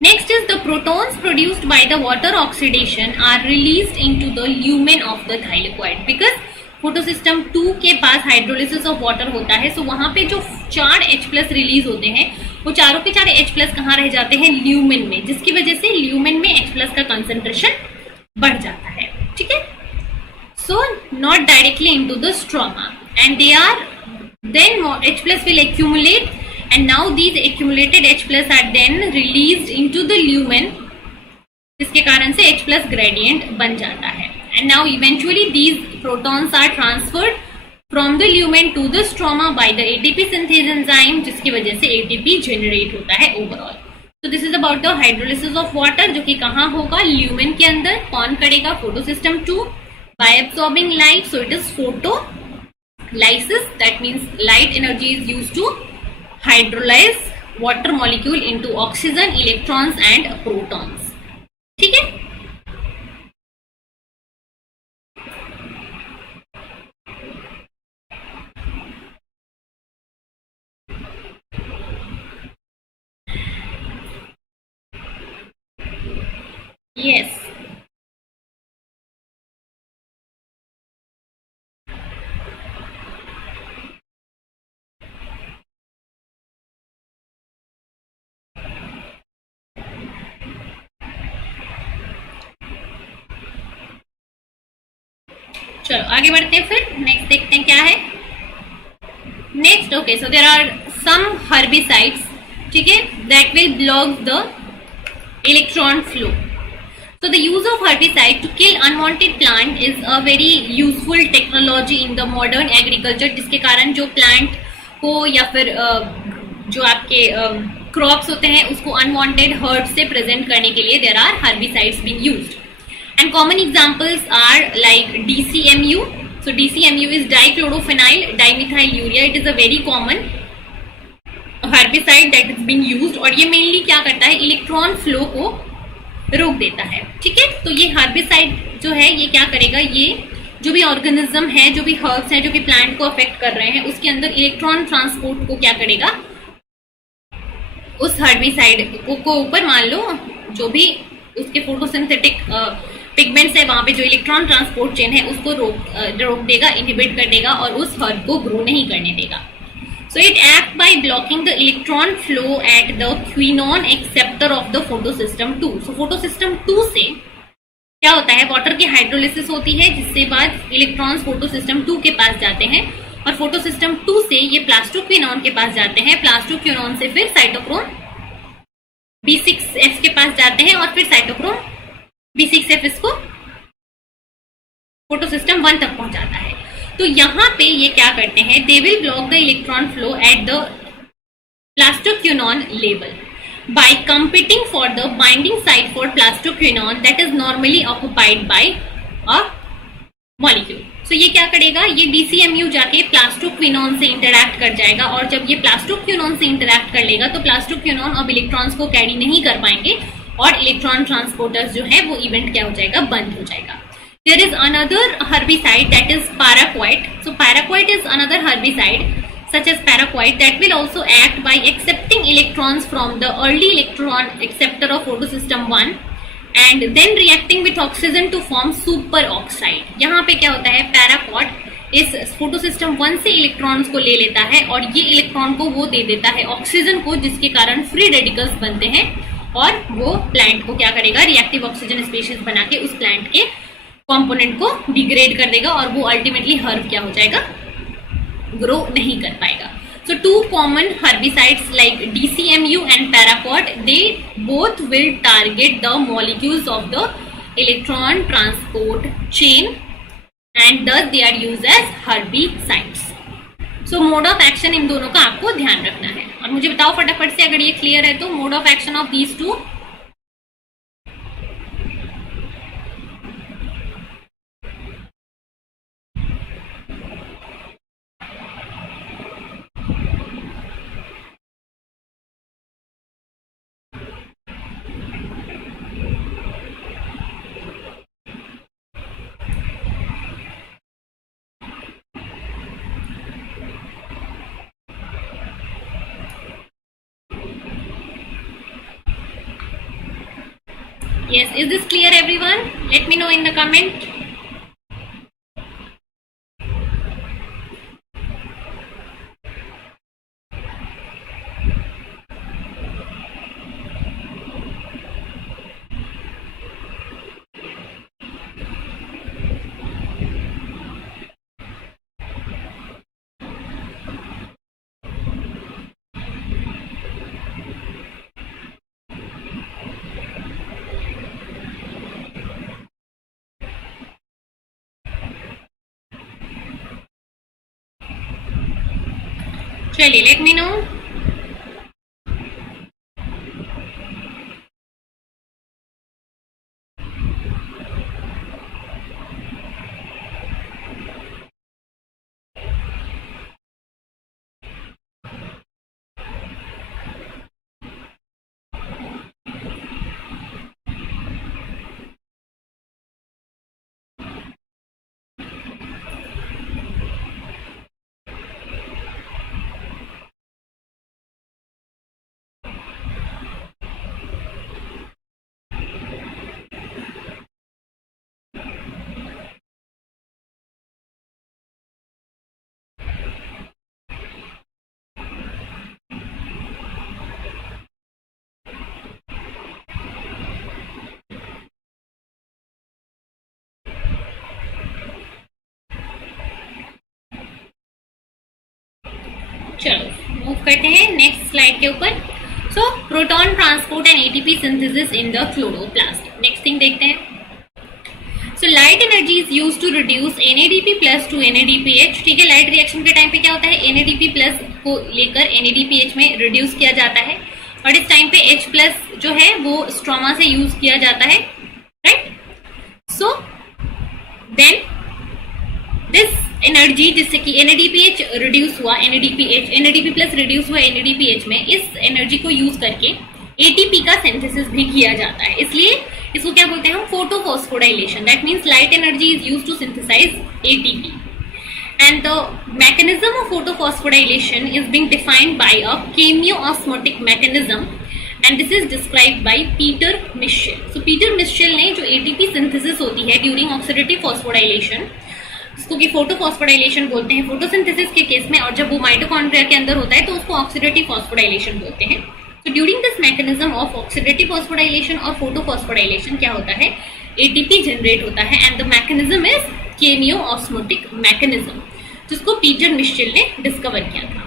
Next is the protons produced by the water oxidation are released into the lumen of the thylakoid, because photosystem 2 के पास hydrolysis of water होता है, so वहां पे जो 4 H+ रिलीज होते हैं वो चारों के चारों H+ कहाँ रह जाते हैं, ल्यूमेन में, जिसकी वजह से ल्यूमेन में H+ का कंसंट्रेशन बढ़ जाता है, ठीक है। So not directly into the stroma and they are then H+ will accumulate and now these accumulated H+ are then released into the lumen, जिसके कारण से H+ gradient बन जाता है। and now eventually these protons are transferred from the lumen to the stroma by the ATP synthase enzyme, जिसकी वजह से ATP generate होता है overall। so this is about the hydrolysis of water, जो कि कहाँ होगा, ल्यूमेन के अंदर। कौन करेगा, photosystem 2 by absorbing light, so it is photolysis, that means light energy is used to hydrolyze water molecule into oxygen, electrons and protons, ठीक है। Yes. चलो आगे बढ़ते हैं, फिर नेक्स्ट देखते हैं क्या है। Next, okay, so there are some herbicides, ठीक है, that will block the electron flow. So the use of herbicide to kill unwanted plant is a very useful technology in the modern agriculture, जिसके कारण जो plant को या फिर जो आपके क्रॉप्स होते हैं उसको अनवांटेड हर्ब से प्रेजेंट करने के लिए there are herbicides being used and common examples are like DCMU। so DCMU is dichlorofenyl dimethyl urea, it is a very common herbicide that is being used और ये mainly क्या करता है, electron flow को रोक देता है, ठीक है। तो ये हर्बिसाइड जो है ये क्या करेगा, ये जो भी ऑर्गेनिज्म है, जो भी हर्ब्स है जो कि प्लांट को अफेक्ट कर रहे हैं, उसके अंदर इलेक्ट्रॉन ट्रांसपोर्ट को क्या करेगा, उस हर्बिसाइड को ऊपर मान लो जो भी उसके फोटोसिंथेटिक पिगमेंट्स है वहां पे जो इलेक्ट्रॉन ट्रांसपोर्ट चेन है उसको रोक देगा, इनहिबिट कर देगा और उस हर्ब को ग्रो नहीं करने देगा। So it acts by blocking the electron flow at the quinone acceptor of the photosystem 2. So photosystem 2 से क्या होता है, वाटर की हाइड्रोलिसिस होती है, जिससे बाद इलेक्ट्रॉन्स फोटोसिस्टम 2 के पास जाते हैं और फोटोसिस्टम 2 से ये प्लास्टोक्विनोन के पास जाते हैं, प्लास्टोक्विनोन से फिर साइटोक्रोम B6F के पास जाते हैं और फिर साइटोक्रोम B6F इसको फोटोसिस्टम 1 तक पहुंचाता है। तो यहाँ पे ये क्या करते हैं, they will block the electron flow at the plastoquinone level by competing for the binding site for plastoquinone that is normally occupied by a molecule. So ये क्या करेगा, ये DCMU जाके प्लास्टोक्विनोन से इंटरैक्ट कर जाएगा और जब ये प्लास्टोक्विनोन से इंटरैक्ट कर लेगा तो प्लास्टोक्विनोन अब इलेक्ट्रॉन्स को कैरी नहीं कर पाएंगे और इलेक्ट्रॉन ट्रांसपोर्टर्स जो है वो इवेंट क्या हो जाएगा, बंद हो जाएगा। There is another herbicide that is paraquat. So paraquat is another herbicide such as paraquat that will also act by accepting electrons from the early electron acceptor of photosystem 1 and then reacting with oxygen to form superoxide. यहाँ पे क्या होता है, paraquat इस photosystem 1 से electrons को ले लेता है और ये इलेक्ट्रॉन को वो दे देता है ऑक्सीजन को, जिसके कारण फ्री रेडिकल्स बनते हैं और वो प्लांट को क्या करेगा, रिएक्टिव ऑक्सीजन स्पीशीज बना के उस प्लांट के कंपोनेंट को डिग्रेड कर देगा और वो अल्टीमेटली हर्ब क्या हो जाएगा, ग्रो नहीं कर पाएगा। So two common herbicides like DCMU एंड paraquat, they both will target the molecules of the electron transport chain and thus they are used as herbicides. So mode of action इन दोनों का आपको ध्यान रखना है और मुझे बताओ फटाफट से अगर ये क्लियर है तो, mode of action of these two. Yes, is this clear everyone? Let me know in the comment. चलिए, लेट मी नो। चलो मूव करते हैं नेक्स्ट स्लाइड के ऊपर। So proton transport and ATP synthesis in the chloroplast. Next thing देखते हैं। So light energy is used to reduce NADP plus to NADPH। ठीक है, लाइट रिएक्शन के टाइम पे क्या होता है, NADP प्लस को लेकर NADPH में रिड्यूस किया जाता है, और इस टाइम पे H प्लस जो है वो स्ट्रोमा से यूज किया जाता है, right. So then this energy जिससे कि NADPH रिड्यूस हुआ, NADP प्लस रिड्यूस हुआ NADPH में, इस एनर्जी को यूज करके ATP का सिंथेसिस भी किया जाता है। इसलिए इसको क्या बोलते हैं हम, photophosphorylation. That means light energy is used to synthesise ATP, and the mechanism of photophosphorylation is being defined by a chemiosmotic mechanism, and this is described by Peter Michell. So Peter Michell ने जो ATP synthesis होती है during oxidative phosphorylation, इसको कि photophosphorylation बोलते हैं photosynthesis के case में, और जब वो माइटोकॉन्ड्रिया के अंदर होता है तो उसको ऑक्सीडेटिव फॉस्फोराइलेशन बोलते हैं। तो during this mechanism of oxidative phosphorylation और फोटोफॉस्फोराइलेशन क्या होता है, ATP जनरेट होता है, and the mechanism is chemiosmotic mechanism, जिसको पीटर मिशेल ने डिस्कवर किया था।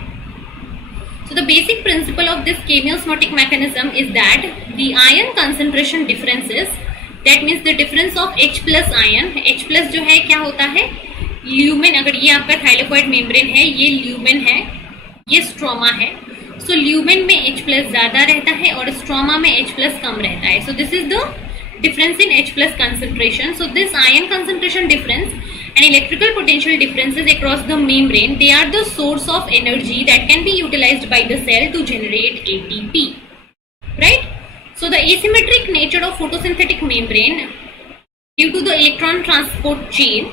So the basic principle of this chemiosmotic mechanism is that the ion concentration differences, that means the difference of H plus ion, H plus जो है क्या होता है, lumen. अगर ये आपका थाइलेकोइड मेम्ब्रेन है, ये ल्यूमेन है, ये स्ट्रोमा है। सो ल्यूमेन में H प्लस ज्यादा रहता है और स्ट्रोमा में H प्लस कम रहता है। सो this is the difference in H plus concentration. So this ion concentration difference and electrical potential differences across the membrane, they are the source of energy that can be utilized by the cell to generate ATP, right? So the asymmetric nature of photosynthetic membrane due to the electron transport chain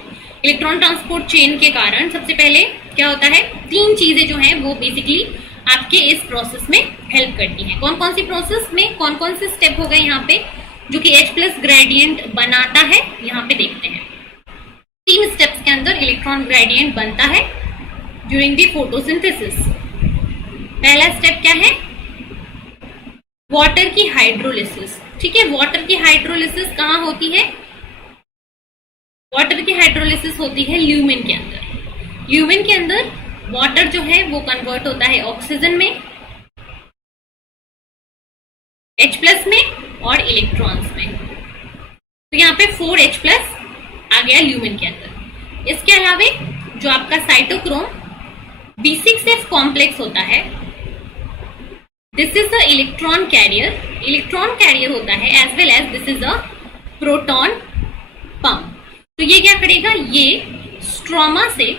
के कारण सबसे पहले क्या होता है, तीन चीजें जो हैं वो बेसिकली आपके इस प्रोसेस में हेल्प करती हैं। कौन कौन सी प्रोसेस में कौन कौन से स्टेप हो गए यहाँ पे जो कि H प्लस ग्रेडियंट बनाता है, यहाँ पे देखते हैं। तीन स्टेप्स के अंदर इलेक्ट्रॉन ग्रेडियंट बनता है ड्यूरिंग द फोटोसिंथेसिस। पहला स्टेप क्या है, वाटर की हाइड्रोलिसिस। ठीक है, वाटर की हाइड्रोलिसिस कहाँ होती है, वाटर की हाइड्रोलिसिस होती है ल्यूमेन के अंदर। ल्यूमेन के अंदर वाटर जो है वो कन्वर्ट होता है ऑक्सीजन में, H प्लस में और इलेक्ट्रॉन्स में। तो यहाँ पे 4H प्लस आ गया ल्यूमेन के अंदर। इसके अलावा जो आपका साइटोक्रोम B6F कॉम्प्लेक्स होता है, this is the electron carrier होता है, as well as this is a proton pump. तो ये क्या करेगा, ये स्ट्रोमा से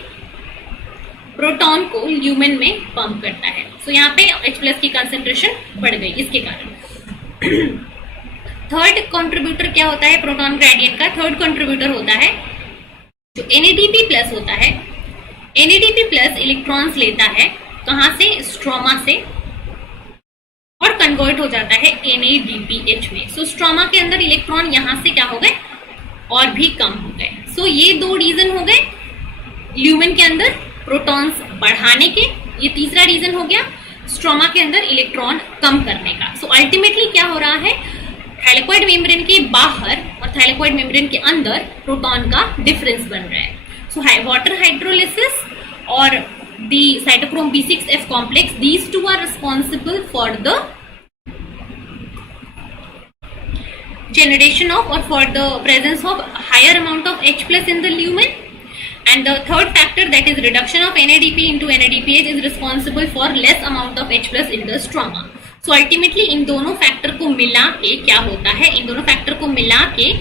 प्रोटॉन को ल्यूमेन में पंप करता है। सो यहाँ पे H प्लस की कंसेंट्रेशन बढ़ गई इसके कारण। थर्ड कंट्रीब्यूटर क्या होता है प्रोटॉन ग्रेडियंट का, थर्ड कंट्रीब्यूटर होता है जो NADP प्लस होता है। NADP प्लस इलेक्ट्रॉन्स लेता है कहां से, स्ट्रोमा से, और कन्वर्ट हो जाता है NADPH में। सो स्ट्रोमा के अंदर इलेक्ट्रॉन यहां से क्या हो गए, और भी कम हो गए। सो ये दो रीजन हो गए ल्यूमेन के अंदर प्रोटॉन्स बढ़ाने के, ये तीसरा रीजन हो गया स्ट्रोमा के अंदर इलेक्ट्रॉन कम करने का। सो अल्टीमेटली क्या हो रहा है, थाइलेकोइड मेम्ब्रेन के बाहर और थाइलेकोइड मेम्ब्रेन के अंदर प्रोटॉन का डिफरेंस बन रहा है। सो वाटर हाइड्रोलिसिस और the cytochrome B6F complex, these two are responsible for the generation of or for the presence of higher amount of H plus in the lumen, And the third factor, that is reduction of NADP into NADPH, is responsible for less amount of H plus in the stroma. So ultimately इन दोनों factor को मिला के क्या होता है, इन दोनों factor को मिला के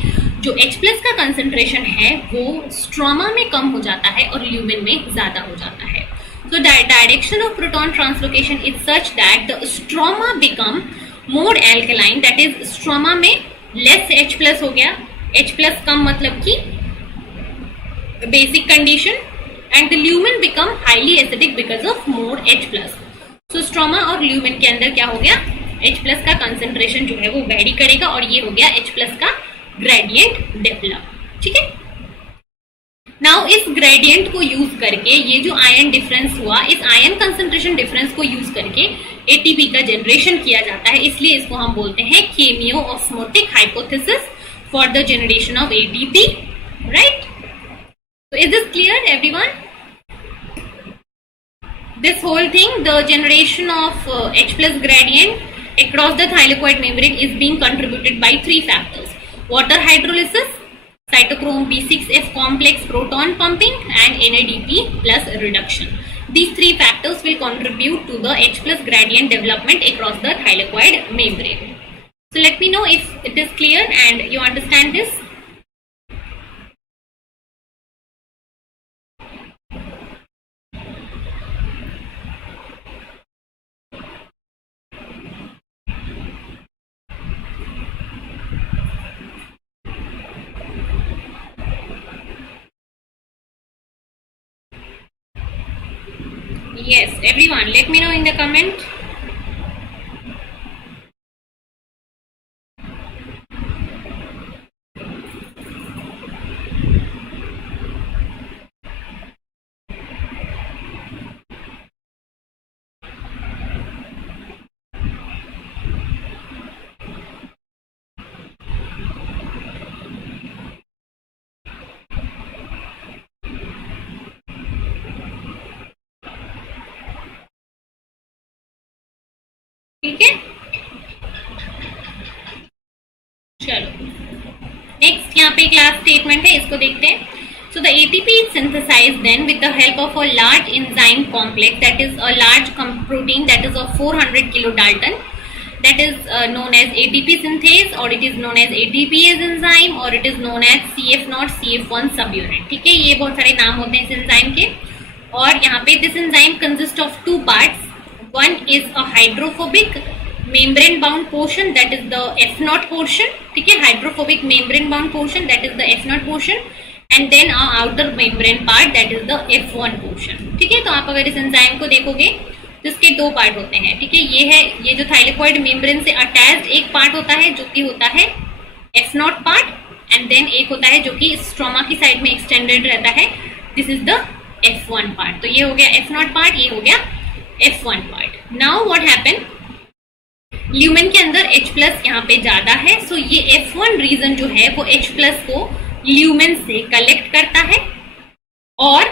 जो H plus का कंसंट्रेशन है वो स्ट्रोमा में कम हो जाता है और ल्यूमेन में ज्यादा हो जाता है. So the direction of proton translocation is such that the stroma become more alkaline, that is stroma में less H plus हो गया, H plus कम मतलब कि basic condition, and the lumen become highly acidic because of more H plus. So stroma और lumen के अंदर क्या हो गया, H plus का concentration जो है वो वेरी करेगा और ये हो गया H plus का gradient develop. ठीक है. नाउ इस ग्रेडियंट को यूज करके ये जो आयन डिफरेंस हुआ, इस आयन कंसंट्रेशन डिफरेंस को यूज करके एटीपी का जनरेशन किया जाता है, इसलिए इसको हम बोलते हैं cameo osmotic hypothesis for the generation of ATP. Right. So is this clear, everyone? This whole thing, the generation of H plus gradient across the thylakoid membrane is being contributed by three factors: water hydrolysis, cytochrome B6F complex proton pumping, and NADP plus reduction. These three factors will contribute to the H plus gradient development across the thylakoid membrane. So let me know if it is clear and you understand this. Yes, everyone, let me know in the comment. ठीक है. चलो next यहाँ पे class statement है, इसको देखते हैं. So the ATP is synthesized then with the help of a large enzyme complex, that is a large protein that is of 400 kilodalton, that is known as ATP synthase, or it is known as ATPase enzyme, or it is known as CF0 CF1 subunit. ठीक है, ये बहुत सारे नाम होते हैं इस enzyme के. और यहाँ पे this enzyme consist of two parts. One is a hydrophobic membrane bound portion, that is the F0 portion. ठीक है, hydrophobic membrane bound portion, that is the F0 portion, and then a outer membrane part, that is the F1 portion. ठीक है, तो आप अगर इस enzyme को देखोगे तो इसके दो पार्ट होते हैं. ठीक है, ये है, ये जो थाइलेकोइड मेम्ब्रेन से अटैच्ड एक पार्ट होता है जो कि होता है F0 पार्ट, एंड देन एक होता है जो कि स्ट्रोमा की साइड में एक्सटेंडेड रहता है, this is the F1 part. तो ये हो गया F0 पार्ट, ये हो गया F1 part. Now what happen, lumen के अंदर H प्लस यहाँ पे ज्यादा है, सो ये F1 रीजन जो है वो H प्लस को ल्यूमेन से कलेक्ट करता है और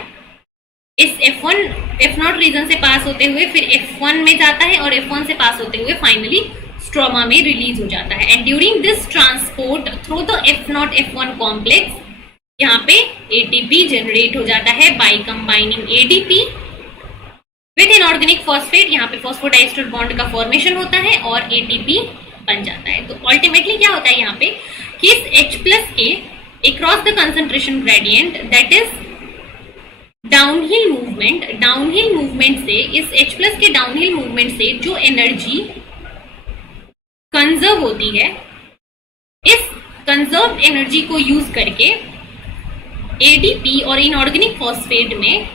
इस F0 रीजन से पास होते हुए फिर F1 में जाता है और F1 से पास होते हुए फाइनली स्ट्रोमा में रिलीज हो जाता है. And during this transport through the F0 F1 complex यहाँ पे ATP जनरेट हो जाता है by combining ADP with inorganic phosphate. यहाँ पे फॉस्फोडाइस्टर बॉन्ड का फॉर्मेशन होता है और ATP बन जाता है. तो अल्टीमेटली क्या होता है यहाँ पे कि इस H प्लस के across the concentration gradient, that is downhill movement से, इस H प्लस के डाउनहिल मूवमेंट से जो एनर्जी कंजर्व होती है, इस कंजर्व एनर्जी को यूज करके ADP और इनऑर्गेनिक फॉस्फेट में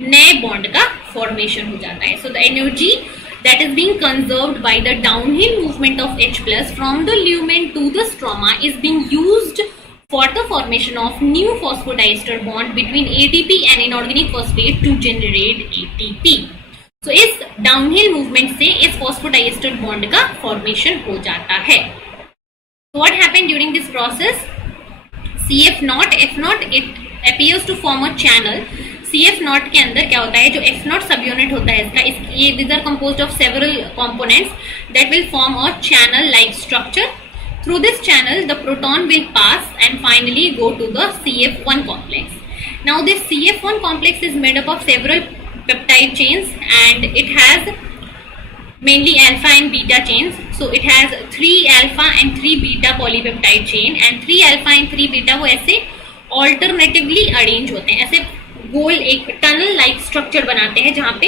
नए बॉन्ड का फॉर्मेशन हो जाता है. So the energy that is being conserved by the downhill movement of H plus from the lumen to the stroma is being used for the formation of new phosphodiester bond between ATP and inorganic phosphate to generate ATP. So इस downhill movement से इस phosphodiester bond का formation हो जाता है. So what happened during this process? CF0 F0 it appears to form a channel. CF0 के अंदर क्या होता है, जो F0 सब यूनिट होता है इसका, ये these are composed of several components that will form a channel like structure. Through this channel the proton will pass and finally go to the CF1 complex. Now this CF1 complex is made up of several peptide chains and it has mainly alpha and beta chains. So it has 3 alpha and 3 beta polypeptide chain and 3 alpha and 3 beta वो ऐसे alternatively arrange होते हैं, ऐसे गोल एक tunnel like structure बनाते हैं जहाँ पे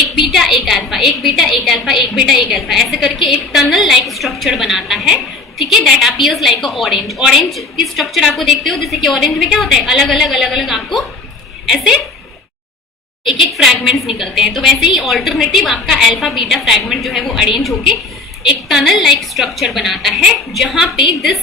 एक बीटा एक अल्फा, एक बीटा एक अल्फा, एक बीटा एक अल्फा, ऐसे करके एक टनल लाइक स्ट्रक्चर बनाता है. ठीक है, that appears like a orange. Orange की स्ट्रक्चर आपको देखते हो, जैसे कि ऑरेंज में क्या होता है, अलग अलग आपको ऐसे एक एक फ्रैगमेंट्स निकलते हैं. तो वैसे ही ऑल्टरनेटिव आपका अल्फा बीटा फ्रैगमेंट जो है वो अरेंज होके एक टनल लाइक स्ट्रक्चर बनाता है, जहां पे this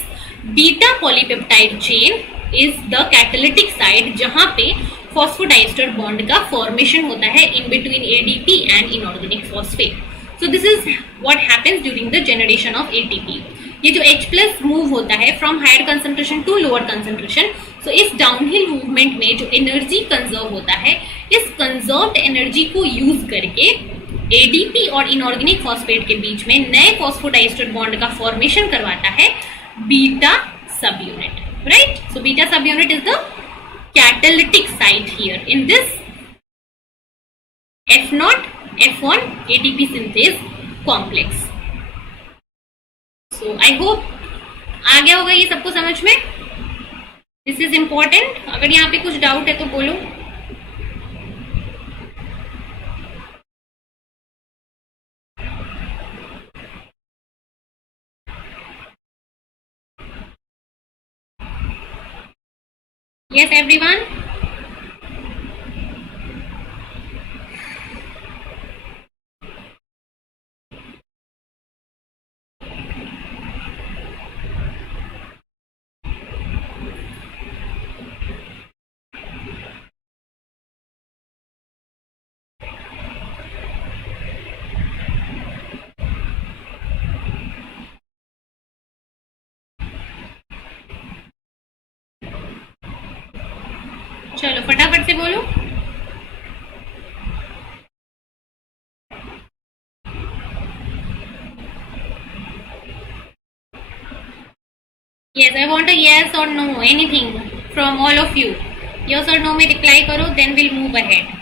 beta polypeptide chain is the catalytic site, जहां पे फॉस्फोडाइस्टर बॉन्ड का फॉर्मेशन होता है in between ADP and inorganic phosphate. So this is what happens during the generation of ATP. ये जो H+ मूव होता है from higher concentration to lower concentration, so इस डाउनहिल मूवमेंट में जो एनर्जी कंजर्व होता है, इस कंजर्व्ड एनर्जी को यूज करके एडीपी और इनऑर्गेनिक फॉस्फेट के बीच में नए फॉस्फोडाइस्टर बॉन्ड का फॉर्मेशन करवाता है बीटा सब यूनिट. राइट, सो बीटा सब unit is the catalytic site here in this F0 F1 ATP synthase complex. So I hope आ गया होगा ये सबको समझ में. This is important. अगर यहाँ पे कुछ डाउट है तो बोलो. Yes, everyone. चलो फटाफट से बोलो. Yes, I want a yes or no, anything from all of you. Yes or no में reply करो, then we'll move ahead.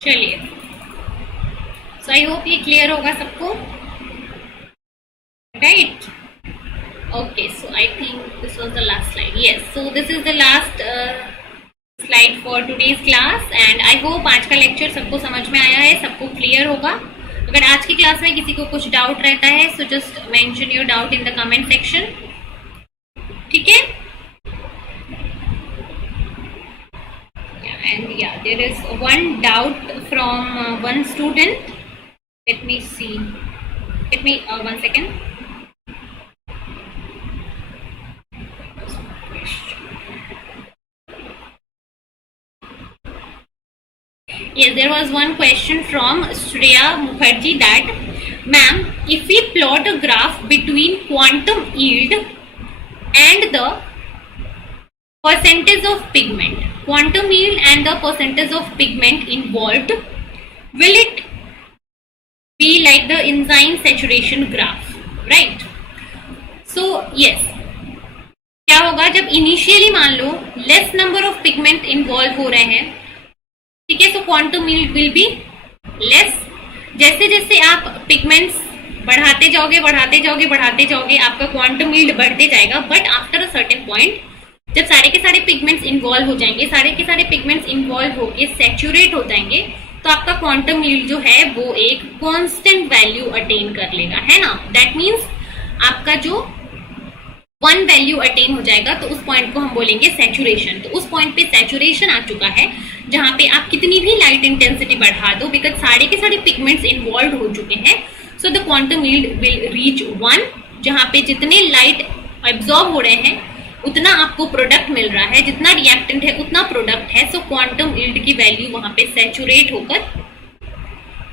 चलिए, सो आई होप ये क्लियर होगा सबको. Right, okay. So I think this was the last slide. Yes, so this is the last slide for today's class and I hope आज का lecture सबको समझ में आया है, सबको क्लियर होगा. अगर आज की क्लास में किसी को कुछ डाउट रहता है, so just mention your doubt in the comment section. ठीक है. And yeah, there is one doubt from one student. Let me see. Let me 1 second. Yes, there was one question from Shreya Mukherjee that, ma'am, if we plot a graph between quantum yield and the percentage of pigment, quantum yield and the percentage of pigment involved, will it be like the enzyme saturation graph? Right? So yes, क्या होगा जब initially मान लो less number of pigment involve हो रहे हैं, ठीक है, so quantum yield will be less. जैसे जैसे आप पिगमेंट्स बढ़ाते जाओगे आपका क्वांटम यील्ड बढ़ते जाएगा, but after a certain point जब सारे के सारे पिगमेंट्स इन्वॉल्व हो जाएंगे, सारे के सारे पिगमेंट्स इन्वॉल्व होके सैचुरेट हो जाएंगे, तो आपका क्वांटम यील्ड जो है वो एक कांस्टेंट वैल्यू अटेन कर लेगा, है ना. दैट मीन्स आपका जो 1 वैल्यू अटेन हो जाएगा तो उस पॉइंट को हम बोलेंगे सैचुरेशन। तो उस पॉइंट पे सैचुरेशन आ चुका है जहां पे आप कितनी भी लाइट इंटेंसिटी बढ़ा दो, बिकॉज सारे के सारे पिगमेंट्स इन्वॉल्व हो चुके हैं, so the quantum yield will reach 1, जहां पे जितने लाइट एब्जॉर्ब हो रहे हैं उतना आपको प्रोडक्ट मिल रहा है, जितना रिएक्टेंट है उतना प्रोडक्ट है, सो क्वांटम यील्ड की वैल्यू वहां पे सैचुरेट होकर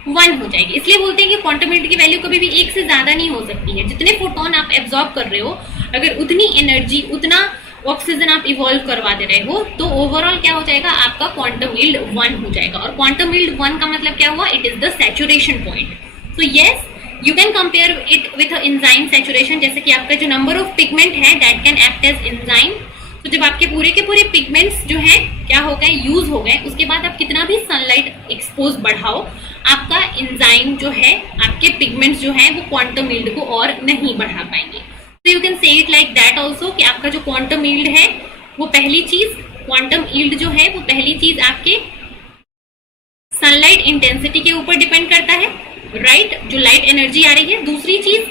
1 हो जाएगी। इसलिए बोलते हैं कि क्वांटम यील्ड की वैल्यू कभी भी 1 से ज्यादा नहीं हो सकती है। जितने फोटोन आप एब्जॉर्ब कर रहे हो, अगर उतनी एनर्जी उतना ऑक्सीजन आप इवॉल्व करवा दे रहे हो, तो ओवरऑल क्या हो जाएगा, आपका क्वांटम यील्ड 1 हो जाएगा। और क्वांटम यील्ड 1 का मतलब क्या हुआ, it is the saturation point. So yes, you can compare it with enzyme saturation, जैसे कि आपका जो नंबर ऑफ पिगमेंट है that can act as enzyme. तो जब आपके पूरे के पूरे पिगमेंट्स जो है क्या हो गए, यूज हो गए, उसके बाद आप कितना भी सनलाइट एक्सपोज बढ़ाओ, आपका एंजाइम जो है, आपके पिगमेंट्स जो है वो क्वांटम यील्ड को और नहीं बढ़ा पाएंगे। तो you can say it like that also कि आपका जो क्वांटम यील्ड है वो पहली चीज, क्वांटम यील्ड जो है वो पहली चीज आपके सनलाइट इंटेंसिटी के ऊपर डिपेंड करता है, राइट, जो लाइट एनर्जी आ रही है। दूसरी चीज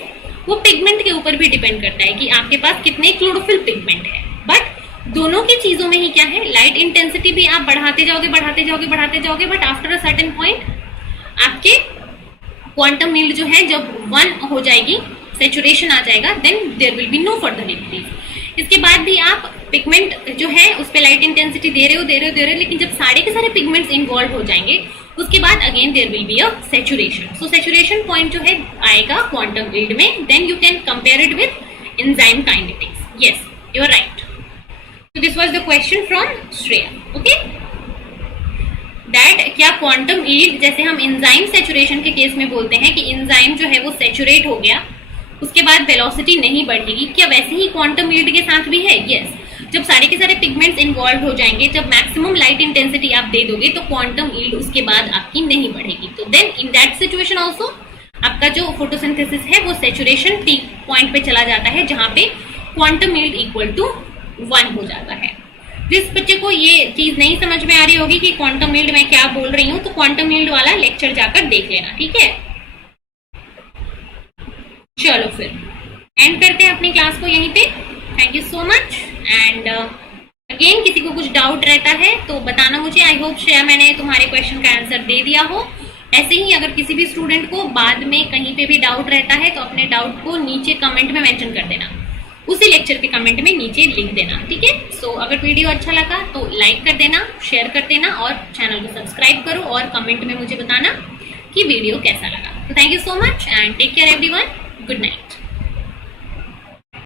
वो पिगमेंट के ऊपर भी डिपेंड करता है कि आपके पास कितने क्लोरोफिल पिगमेंट है। बट दोनों की चीजों में ही क्या है, लाइट इंटेंसिटी भी आप बढ़ाते जाओगे बढ़ाते जाओगे बढ़ाते जाओगे, but after a certain point आपके क्वांटम यील्ड जो है जब 1 हो जाएगी, सैचुरेशन आ जाएगा, then there will be no further increase. इसके बाद भी आप पिगमेंट जो है उस पे लाइट इंटेंसिटी दे रहे हो, लेकिन जब सारे के सारे पिगमेंट्स इन्वॉल्व हो जाएंगे उसके बाद again there will be a saturation. So saturation point जो है आएगा क्वांटम यील्ड में, then you can compare it with enzyme kinetics. Yes, you are right. So this was the question from Shreya. Okay? That क्या quantum yield, जैसे हम enzyme saturation के case में बोलते हैं कि एंजाइम जो है वो सैचुरेट हो गया, उसके बाद वेलोसिटी नहीं बढ़ेगी, क्या वैसे ही क्वांटम यील्ड के साथ भी है? यस, जब सारे के सारे पिगमेंट्स इन्वॉल्व हो जाएंगे, जब मैक्सिमम लाइट इंटेंसिटी आप दे दोगे तो क्वांटम यील्ड उसके बाद आपकी नहीं बढ़ेगी। तो then in that situation also आपका जो फोटोसिंथेसिस है वो सैचुरेशन पीक पॉइंट पे चला जाता है, जहां पे क्वांटम यील्ड इक्वल टू 1 हो जाता है। जिस बच्चे को ये चीज नहीं समझ में आ रही होगी कि क्वांटम यील्ड मैं क्या बोल रही हूँ, तो क्वांटम यील्ड वाला लेक्चर जाकर देख लेना, ठीक है। चलो फिर एंड करते हैं अपनी क्लास को यहीं पे। Thank you so much. And again किसी को कुछ डाउट रहता है तो बताना मुझे। आई होप श्रेया मैंने तुम्हारे क्वेश्चन का आंसर दे दिया हो। ऐसे ही अगर किसी भी स्टूडेंट को बाद में कहीं पे भी डाउट रहता है तो अपने डाउट को नीचे कमेंट में मेंशन कर देना, उसी लेक्चर के कमेंट में नीचे लिख देना, ठीक है। सो अगर वीडियो अच्छा लगा तो लाइक कर देना, शेयर कर देना और चैनल को सब्सक्राइब करो और कमेंट में मुझे बताना कि वीडियो कैसा लगा। तो thank you so much and take care everyone. Good night.